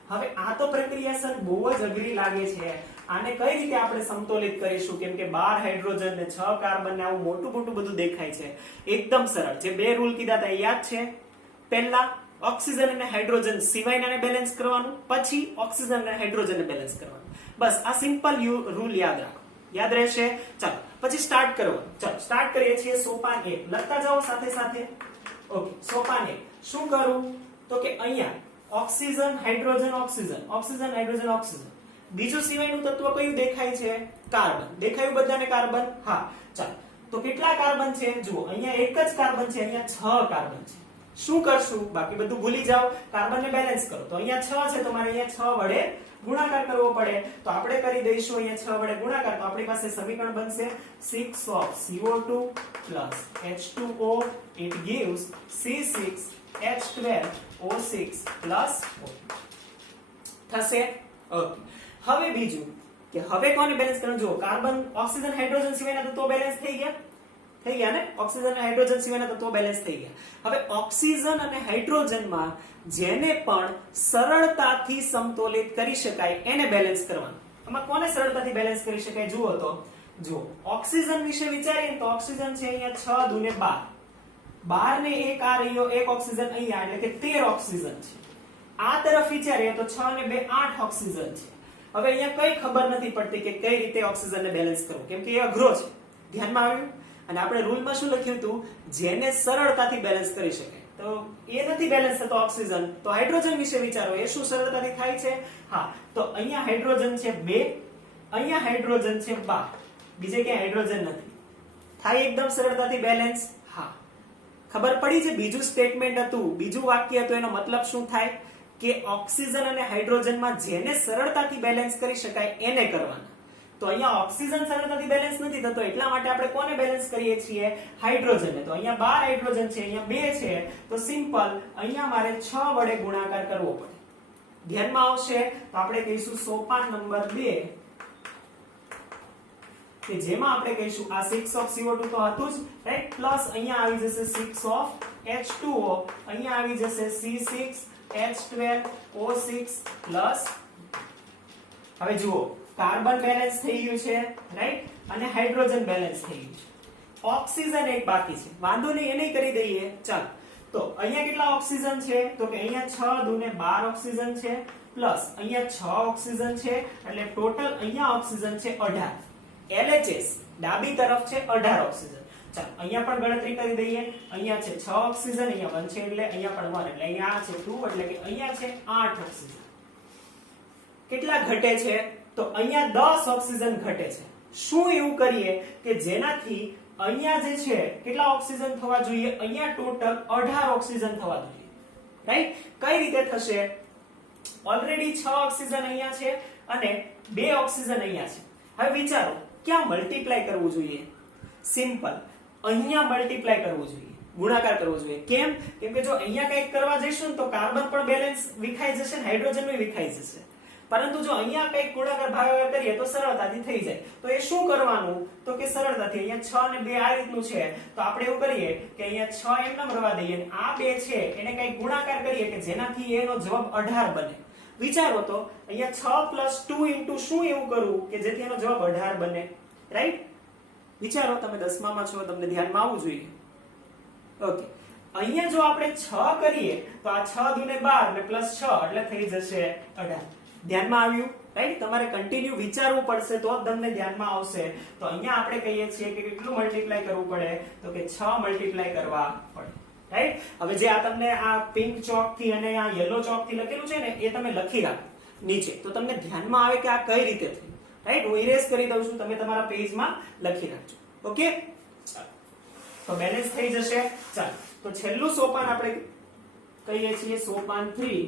હવે આ તો પ્રક્રિયા સર બહુ જ અઘરી લાગે છે. આને કઈ રીતે આપણે સમતોલિત કરીશું? કેમ કે 12 હાઇડ્રોજન ને 6 કાર્બન ને આવું મોટું મોટું બધું દેખાય છે. એકદમ સરળ. જે 2 રૂલ કીધા હતા યાદ છે? પહેલા ઓક્સિજન અને હાઇડ્રોજન સિવાયનાને બેલેન્સ કરવાનું, પછી ઓક્સિજન અને હાઇડ્રોજનને બેલેન્સ કરવાનું. બસ આ સિમ્પલ રૂલ યાદ રાખો. યાદ રહેશે? ચાલો પછી સ્ટાર્ટ કરવાનું. ચાલો સ્ટાર્ટ કરીએ છીએ. સોપાન 1 લખતા જાઓ સાથે સાથે. ઓકે, સોપાન 1 શું કરું? તો કે અહીંયા oxygen hydrogen oxygen, oxygen hydrogen oxygen. બીજું સિવાયનું તત્વ કયું દેખાય છે? કાર્બન. દેખાયું બધાને કાર્બન? હા, ચાલો. તો કેટલા કાર્બન છે? જુઓ, અહીંયા એક જ કાર્બન છે, અહીંયા 6 કાર્બન છે. શું કરશું? બાકી બધું ભૂલી જાઓ, કાર્બનને બેલેન્સ કરો. તો અહીંયા 6 છે, તો મારે અહીંયા 6 વડે ગુણાકાર કરવો પડે. તો આપણે કરી દઈશું અહીંયા 6 વડે ગુણાકાર. તો આપણી પાસે સમીકરણ બનશે 6 of CO2 plus H2O, it gives C6H12 O6 plus થશે. ઓકે, હવે બીજું કે હવે કોને બેલેન્સ કરવાનું? જો કાર્બન ઓક્સિજન હાઇડ્રોજન સિવાયના તત્વો બેલેન્સ થઈ ગયા ને, ઓક્સિજન અને હાઇડ્રોજન સિવાયના તત્વો બેલેન્સ થઈ ગયા. હવે ઓક્સિજન અને હાઇડ્રોજનમાં જેને પણ સરળતાથી સમતોલિત કરી શકાય એને બેલેન્સ કરવાનું. આમાં કોને સરળતાથી બેલેન્સ કરી શકાય? જુઓ તો જો ઓક્સિજન વિશે વિચારીએ તો ઓક્સિજન છે અહીંયા 6 દુને 12, 12 ને 1 આ રહ્યો, એક ઓક્સિજન અહીંયા એટલે કે 13 ઓક્સિજન છે. આ તરફ વિચારીએ તો 6 ને 2 8 ઓક્સિજન છે. હવે અહીંયા કઈ ખબર નથી પડતી કે કઈ રીતે ઓક્સિજનને બેલેન્સ કરવું, કેમ કે એ અઘરો છે. ધ્યાનમાં આવ્યું? અને આપણે રૂલમાં શું લખ્યું હતું? જેને સરળતાથી બેલેન્સ કરી શકાય. તો એ નથી બેલેન્સ થતો ઓક્સિજન, તો હાઇડ્રોજન વિશે વિચારો, એ શું સરળતાથી થાય છે? હા, તો અહીંયા હાઇડ્રોજન છે 2, અહીંયા હાઇડ્રોજન છે 12, બીજે ક્યાંય હાઇડ્રોજન નથી. થાય એકદમ સરળતાથી બેલેન્સ? હા. ખબર પડી છે? બીજું સ્ટેટમેન્ટ હતું, બીજું વાક્ય હતું, એનો મતલબ શું થાય કે ઓક્સિજન અને હાઇડ્રોજનમાં જેને સરળતાથી બેલેન્સ કરી શકાય એને કરવાના. તો અહીંયા ઓક્સિજન સરળતાથી બેલેન્સ નથી થતો, એટલા માટે આપણે કોને બેલેન્સ કરીએ છીએ? હાઇડ્રોજનને. તો અહીંયા 12 હાઇડ્રોજન છે, અહીંયા 2 છે, તો સિમ્પલ અહીંયા મારે 6 વડે ગુણાકાર કરવો પડે. ધ્યાનમાં આવશે? તો આપણે કહીશું સોપાન નંબર 2 કે જેમાં આપણે કહીશું આ 6 ઓફ CO2 તો હતું જ, રાઈટ? પ્લસ અહીંયા આવી જશે 6 ઓફ H2O, અહીંયા આવી જશે C6H12O6 પ્લસ. હવે જુઓ, કાર્બન બેલેન્સ થઈ ગયું છે, રાઈટ? અને હાઇડ્રોજન બેલેન્સ થઈ ગયું છે. ઓક્સિજન એક બાકી છે, વાંધો નહીં, એને કરી દઈએ. ચાલો, તો અહીંયા કેટલા ઓક્સિજન છે? તો કે અહીંયા 6 દુને 12 ઓક્સિજન છે, પ્લસ અહીંયા 6 ઓક્સિજન છે, એટલે ટોટલ અહીંયા ઓક્સિજન છે 18. LHS ડાબી તરફ છે 18 ઓક્સિજન. ચાલો, અહીંયા પણ ગણતરી કરી દઈએ. અહીંયા છે 6 ઓક્સિજન, અહીંયા 1 છે એટલે અહીંયા પણ 1, એટલે અહીંયા છે 2, એટલે કે અહીંયા છે 8 ઓક્સિજન. કેટલા ઘટે છે? તો અહીંયા 10 ઓક્સિજન ઘટે છે. શું એવું કરીએ કે જેનાથી અહીંયા જે છે કેટલા ઓક્સિજન થવા જોઈએ? અહીંયા ટોટલ 18 ઓક્સિજન થવા જોઈએ, રાઈટ? કઈ રીતે થશે? ઓલરેડી 6 ઓક્સિજન અહીંયા છે અને 2 ઓક્સિજન અહીંયા છે. હવે વિચારો, ક્યાં મલ્ટીપ્લાય કરવું જોઈએ? સિમ્પલ, અહીંયા મલ્ટીપ્લાય કરવું જોઈએ, ગુણાકાર કરવો જોઈએ. કેમ? કેમ કે જો અહીંયા કંઈક કરવા જઈશું ને તો કાર્બન પણ બેલેન્સ વિખાઈ જશે ને હાઇડ્રોજન પણ વિખાઈ જશે. પરંતુ જો અહીંયા કંઈક ગુણાકાર ભાગાકાર કરીએ તો સરળતાથી થઈ જાય. તો એ શું કરવાનું? તો કે સરળતાથી અહીંયા 6 અને 2 આ રીતનું છે, તો આપણે એવું કરીએ કે અહીંયા 6 એમ નામ રવા દઈએ, આ 2 છે એને કંઈક ગુણાકાર કરીએ કે જેનાથી એનો જવાબ 18 બને. વિચારો તો અહીંયા 6 + 2 ઇન્ટુ શું એવું કરવું કે જેથી એનો જવાબ 18 બને, રાઈટ? વિચારો, તમે 10મામાં છો, તમને ધ્યાનમાં આવવું જોઈએ. ઓકે, અહીંયા જો આપણે 6 કરીએ તો આ 6 દુને 12 ને પ્લસ 6 એટલે થઈ જશે 18. ધ્યાનમાં આવ્યું? રાઈટ? તમારે કન્ટિન્યુ વિચારવું પડશે તો જ તમને ધ્યાનમાં આવશે. તો અહીંયા આપણે કહીએ છીએ કે કેટલું મલ્ટીપ્લાય કરવું પડે? તો કે 6 મલ્ટીપ્લાય કરવા પડે, રાઈટ? હવે જે આ તમને આ પિંક ચોક થી અને આ યલો ચોક થી લખેલું છે ને, એ તમે લખી રાખો નીચે, તો તમને ધ્યાનમાં આવે કે આ કઈ રીતે થયું, રાઈટ? હું ઇરેઝ કરી દઉં છું, તમે તમારા પેજમાં લખી રાખજો. ઓકે, તો બેલેન્સ થઈ જશે. ચાલો, તો છેલ્લું સોપાન આપણે કહીએ છીએ સોપાન 3.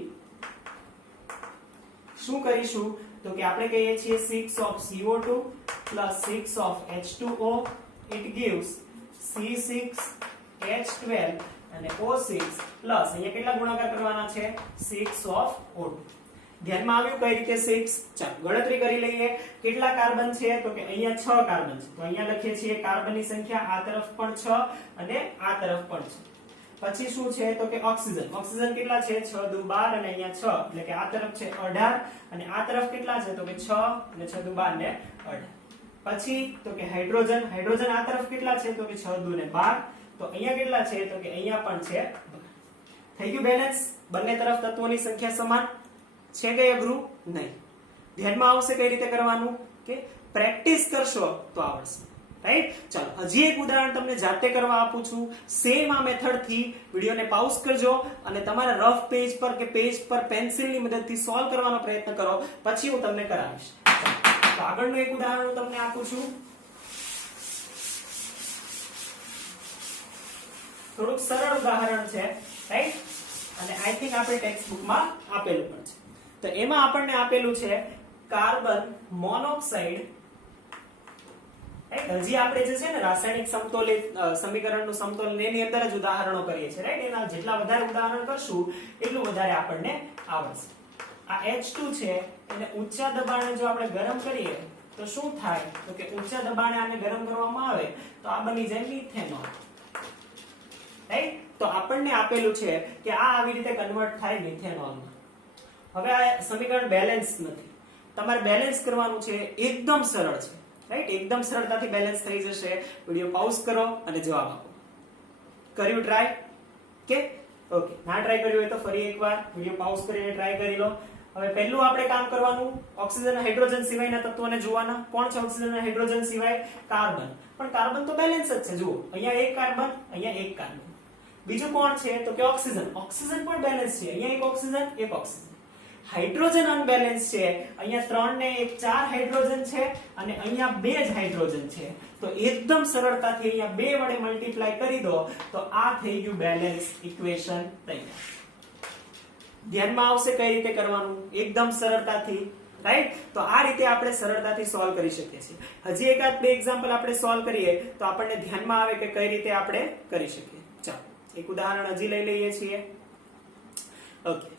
શું કરીશું? તો કે આપણે કહીએ છીએ 6 of CO2 plus 6 of H2O, it gives C6H12 અને O6 પ્લસ અહીંયા કેટલા ગુણાકાર કરવાના છે? 6 of O2. ધ્યાનમાં આવ્યું કઈ રીતે 6? ચાલો ગણતરી કરી લઈએ. કેટલા કાર્બન છે? તો કે અહીંયા 6 કાર્બન છે, તો અહીંયા લખીએ છીએ કાર્બનની સંખ્યા, આ તરફ પણ 6 અને આ તરફ પણ 6. પછી શું છે? તો કે ઓક્સિજન. ઓક્સિજન કેટલા છે? 6 દુ 12 અને અહીંયા 6, એટલે કે આ તરફ છે 18 અને આ તરફ કેટલા છે? તો કે 6 અને 6 દુ 12 ને 18. પછી તો કે હાઇડ્રોજન. હાઇડ્રોજન આ તરફ કેટલા છે? તો કે 6 દુ ને 12, તો અહીંયા કેટલા છે? તો કે અહીંયા પણ છે 12. થઈ ગયું બેલેન્સ? બંને તરફ તત્વોની સંખ્યા સમાન છે કે અઘરું? નહીં. ધ્યાનમાં આવશે કઈ રીતે કરવાનું? કે પ્રેક્ટિસ કરશો તો આવડશે, રાઈટ? ચાલો, હજી એક ઉદાહરણ તમને જાતે કરવા આપું છું. સેમ આ મેથડ થી વિડિયોને પાઉઝ કરજો અને તમારા રફ પેજ પર કે પેજ પર પેન્સિલની મદદથી સોલ્વ કરવાનો પ્રયત્ન કરો, પછી હું તમને કરાવીશ. તો આગળનું એક ઉદાહરણ હું તમને આપું છું. થોડુંક સરળ ઉદાહરણ છે, રાઈટ? અને આઈ થિંક આપણે ટેક્સ્ટ બુકમાં આપેલું પણ છે. તો એમાં આપણને આપેલું છે કાર્બન મોનોક્સાઇડ, રાઈટ હજી આપણે જે છે ને રાસાયણિક સમતોલિત સમીકરણનું સમતોલન એની અંદર જ ઉદાહરણો કરીએ છીએ રાઈટ એના જેટલા વધારે ઉદાહરણ કરશું એટલું વધારે આપણને આવડશે આ H2 છે એને ઊંચા દબાણે જો આપણે ગરમ કરીએ તો શું થાય તો કે ઊંચા દબાણે આને ગરમ કરવામાં આવે તો આ બની જાય મિથેનોલ રાઈટ તો આપણને આપેલું છે કે આ આવી રીતે કન્વર્ટ થાય મિથેનોલમાં હવે આ સમીકરણ બેલેન્સ નથી તમારે બેલેન્સ કરવાનું છે એકદમ સરળ છે રાઈટ એકદમ સરળતાથી બેલેન્સ થઈ જશે વિડિયો પોઝ કરો અને જવાબ આપો કર્યું ટ્રાય કે ઓકે ના ટ્રાય કર્યું હોય તો ફરી એકવાર વિડિયો પોઝ કરીને ટ્રાય કરી લો હવે પહેલું આપણે કામ કરવાનું ઓક્સિજન અને હાઇડ્રોજન સિવાયના તત્વોને જોવાના કોણ છે ઓક્સિજન અને હાઇડ્રોજન સિવાય કાર્બન પણ કાર્બન તો બેલેન્સ જ છે જુઓ અહીંયા એક કાર્બન અહીંયા એક કાર્બન બીજું કોણ છે તો કે ઓક્સિજન ઓક્સિજન પણ બેલેન્સ છે અહીંયા એક ઓક્સિજન હાઇડ્રોજન અનબેલેન્સ છે અહીંયા 3 ને 1 4 હાઇડ્રોજન છે અને અહીંયા 2 જ હાઇડ્રોજન છે તો એકદમ સરળતાથી અહીંયા 2 વડે મલ્ટીપ્લાય કરી દો તો આ થઈ ગયું બેલેન્સ ઇક્વેશન તૈયાર ધ્યાનમાં આવશે કઈ રીતે કરવાનું એકદમ સરળતાથી રાઈટ તો આ રીતે આપણે સરળતાથી સોલ્વ કરી શકીએ છીએ હજી એકાદ બે એક્ઝામ્પલ આપણે સોલ્વ કરીએ તો આપણને ધ્યાનમાં આવે કે કઈ રીતે આપણે કરી શકીએ ચાલો એક ઉદાહરણ હજી લઈ લઈએ છીએ ઓકે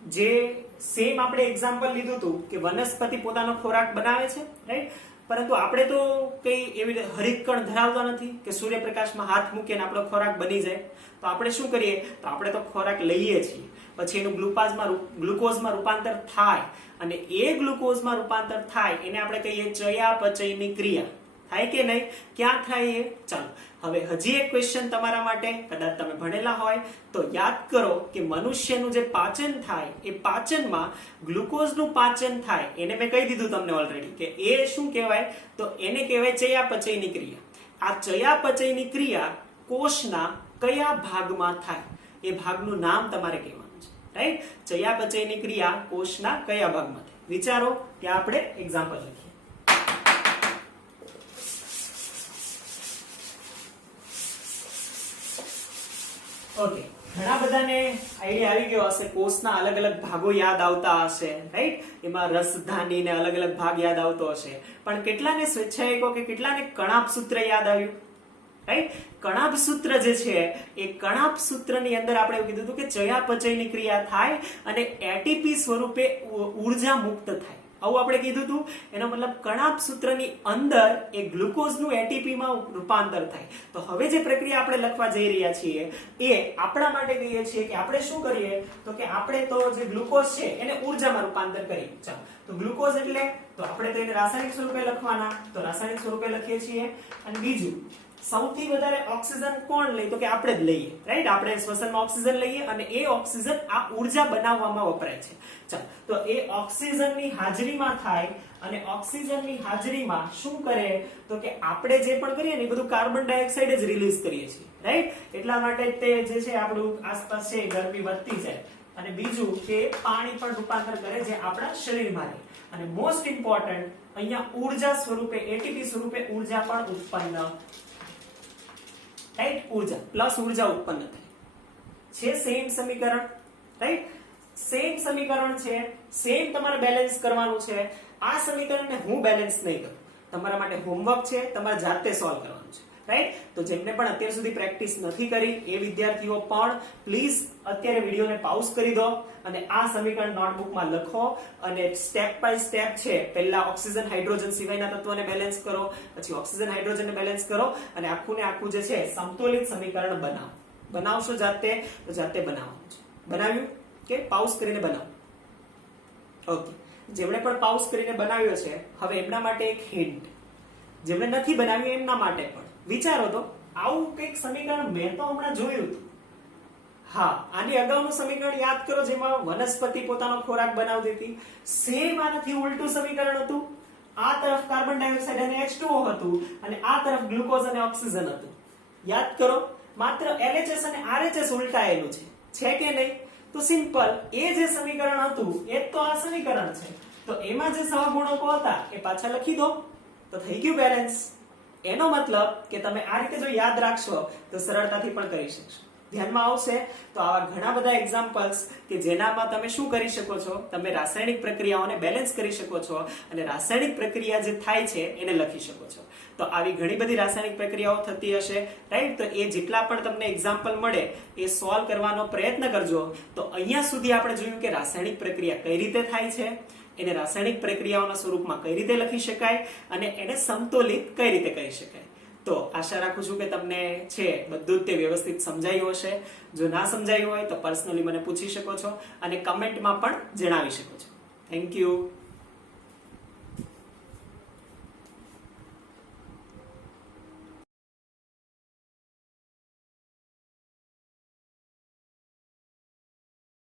જે સેમ આપણે એક્ઝામ્પલ લીધું હતું કે વનસ્પતિ પોતાનો ખોરાક બનાવે છે રાઈટ પરંતુ આપણે તો કઈ એવી હરિતકણ ધરાવતા નથી કે સૂર્યપ્રકાશમાં હાથ મૂકીને આપણો ખોરાક બની જાય તો આપણે શું કરીએ તો આપણે તો ખોરાક લઈએ છીએ પછી એનું ગ્લુકોઝમાં રૂપાંતર થાય અને એ ગ્લુકોઝમાં રૂપાંતર થાય એને આપણે કહીએ ચયાપચયની ક્રિયા થાય કે નહીં ક્યાં થાય એ ચાલો હવે હજી એક ક્વેશ્ચન તમારા માટે કદાચ તમે ભણેલા હોય તો યાદ કરો કે મનુષ્યનું જે પાચન થાય એ પાચનમાં ગ્લુકોઝનું પાચન થાય એને મેં કહી દીધું તમને ઓલરેડી કે એ શું કહેવાય તો એને કહેવાય ચયાપચયની ક્રિયા આ ચયાપચયની ક્રિયા કોષના કયા ભાગમાં થાય એ ભાગનું નામ તમારે કહેવાનું છે રાઈટ ચયાપચયની ક્રિયા કોષના કયા ભાગમાં થાય વિચારો ત્યાં આપણે એક્ઝામ્પલ લખીએ ઓકે ઘણા બધાને આઈડિયા આવી ગયો હશે કોષના અલગ અલગ ભાગો યાદ આવતા હશે રાઈટ એમાં રસધાની ને અલગ અલગ ભાગ યાદ આવતો હશે પણ કેટલાને સ્વેચ્છાયકો કે કેટલાને કણાભ સૂત્ર યાદ આવ્યું રાઈટ કણાભ સૂત્ર જે છે એ કણાભ સૂત્રની અંદર આપણે એવું કીધું હતું કે ચયાપચયની ક્રિયા થાય અને એટીપી સ્વરૂપે ઊર્જા મુક્ત થાય આવું આપણે કીધું હતું એનો મતલબ કણાભ સૂત્રની અંદર એ ગ્લુકોઝનું એટીપી માં રૂપાંતર થાય તો હવે જે પ્રક્રિયા આપણે લખવા જઈ રહ્યા છીએ એ આપણા માટે કહીએ છીએ કે આપણે શું કરીએ તો કે આપણે તો જે ગ્લુકોઝ છે એને ઊર્જામાં રૂપાંતર કરીએ ચાલો તો ગ્લુકોઝ એટલે તો આપણે તો એને રાસાયણિક સ્વરૂપે લખવાના તો રાસાયણિક સ્વરૂપે લખીએ છીએ અને બીજું સૌથી વધારે ઓક્સિજન કોણ લે તો કે આપણે જ લઈએ રાઈટ આપણે શ્વસનમાં ઓક્સિજન લઈએ અને એ ઓક્સિજન આ ઊર્જા બનાવવામાં વપરાય છે ચાલો તો એ ઓક્સિજનની હાજરીમાં થાય અને ઓક્સિજનની હાજરીમાં શું કરે તો કે આપણે જે પણ કરીએ ને એ બધું કાર્બન ડાયોક્સાઇડ જ રિલીઝ કરીએ છીએ રાઈટ એટલા માટે તે જે છે આપણું આસપાસ છે ગરમી વધતી જાય અને બીજું કે પાણી પણ રૂપાંતર કરે જે આપણા શરીરમાં રહે અને મોસ્ટ ઇમ્પોર્ટન્ટ અહીંયા ઊર્જા સ્વરૂપે એટીપી સ્વરૂપે ઊર્જા પણ ઉત્પન્ન રાઈટ ઊર્જા પ્લસ ઊર્જા ઉત્પન્ન થાય છે સેમ સમીકરણ રાઈટ સેમ સમીકરણ છે સેમ તમારે બેલેન્સ કરવાનું છે આ સમીકરણને હું બેલેન્સ નહીં કરું તમારા માટે હોમવર્ક છે તમારે જાતે સોલ્વ કરવાનું છે રાઈટ તો જેમને પણ અત્યાર સુધી પ્રેક્ટિસ નથી કરી એ વિદ્યાર્થીઓ પણ પ્લીઝ અત્યારે વિડીયોને પાઉઝ કરી દો અને આ સમીકરણ નોટબુકમાં લખો અને સ્ટેપ બાય સ્ટેપ છે પહેલા ઓક્સિજન હાઇડ્રોજન સિવાયના તત્વોને બેલેન્સ કરો પછી ઓક્સિજન હાઇડ્રોજનને બેલેન્સ કરો અને આખું ને આખું જે છે સમતોલિત સમીકરણ બનાવશો જાતે તો જાતે બનાવવાનું છે બનાવ્યું કે પાઉઝ કરીને બનાવો ઓકે જેમણે પણ પાઉઝ કરીને બનાવ્યો છે હવે એમના માટે એક હિન્ટ જેમણે નથી બનાવ્યું એમના માટે પણ વિચારો તો આવું કંઈક સમીકરણ મેં તો હમણાં જોયું હતું હા આની અગાઉનું સમીકરણ યાદ કરો જેમાં વનસ્પતિ પોતાનો ખોરાક બનાવતી હતી સેમ આનાથી ઉલટું સમીકરણ હતું આ તરફ કાર્બન ડાયોક્સાઇડ અને H2O હતું અને આ તરફ ગ્લુકોઝ અને ઓક્સિજન હતું યાદ કરો માત્ર LHS અને RHS ઉલટાયેલું છે કે નહીં તો સિમ્પલ એ જે સમીકરણ હતું એ તો આ સમીકરણ છે તો એમાં જે સહગુણકો હતા એ પાછા લખી દો તો થઈ ગયું બેલેન્સ એનો મતલબ કે તમે આ રીતે જો યાદ રાખશો તો સરળતાથી પણ કરી શકશો ધ્યાનમાં આવશે તો આવા ઘણા બધા એક્ઝામ્પલ્સ કે જેનામાં તમે શું કરી શકો છો, તમે રાસાયણિક પ્રક્રિયાઓને બેલેન્સ કરી શકો છો અને રાસાયણિક પ્રક્રિયા જે થાય છે એને લખી શકો છો. તો આવી ઘણી બધી રાસાયણિક પ્રક્રિયાઓ થતી હશે, રાઈટ? તો એ જેટલા પણ તમને એક્ઝામ્પલ મળે એ સોલ્વ કરવાનો પ્રયત્ન કરજો. તો અહીંયા સુધી આપણે જોયું કે રાસાયણિક પ્રક્રિયા કઈ રીતે થાય છે, એને રાસાયણિક પ્રક્રિયાઓના સ્વરૂપમાં કઈ રીતે લખી શકાય અને એને સમતોલિત કઈ રીતે કરી શકાય. તો આશા રાખું છું કે તમને છે બધું જ તે વ્યવસ્થિત સમજાયું હશે. જો ના સમજાયું હોય તો પર્સનલી મને પૂછી શકો છો અને કમેન્ટમાં પણ જણાવી શકો છો. Thank you.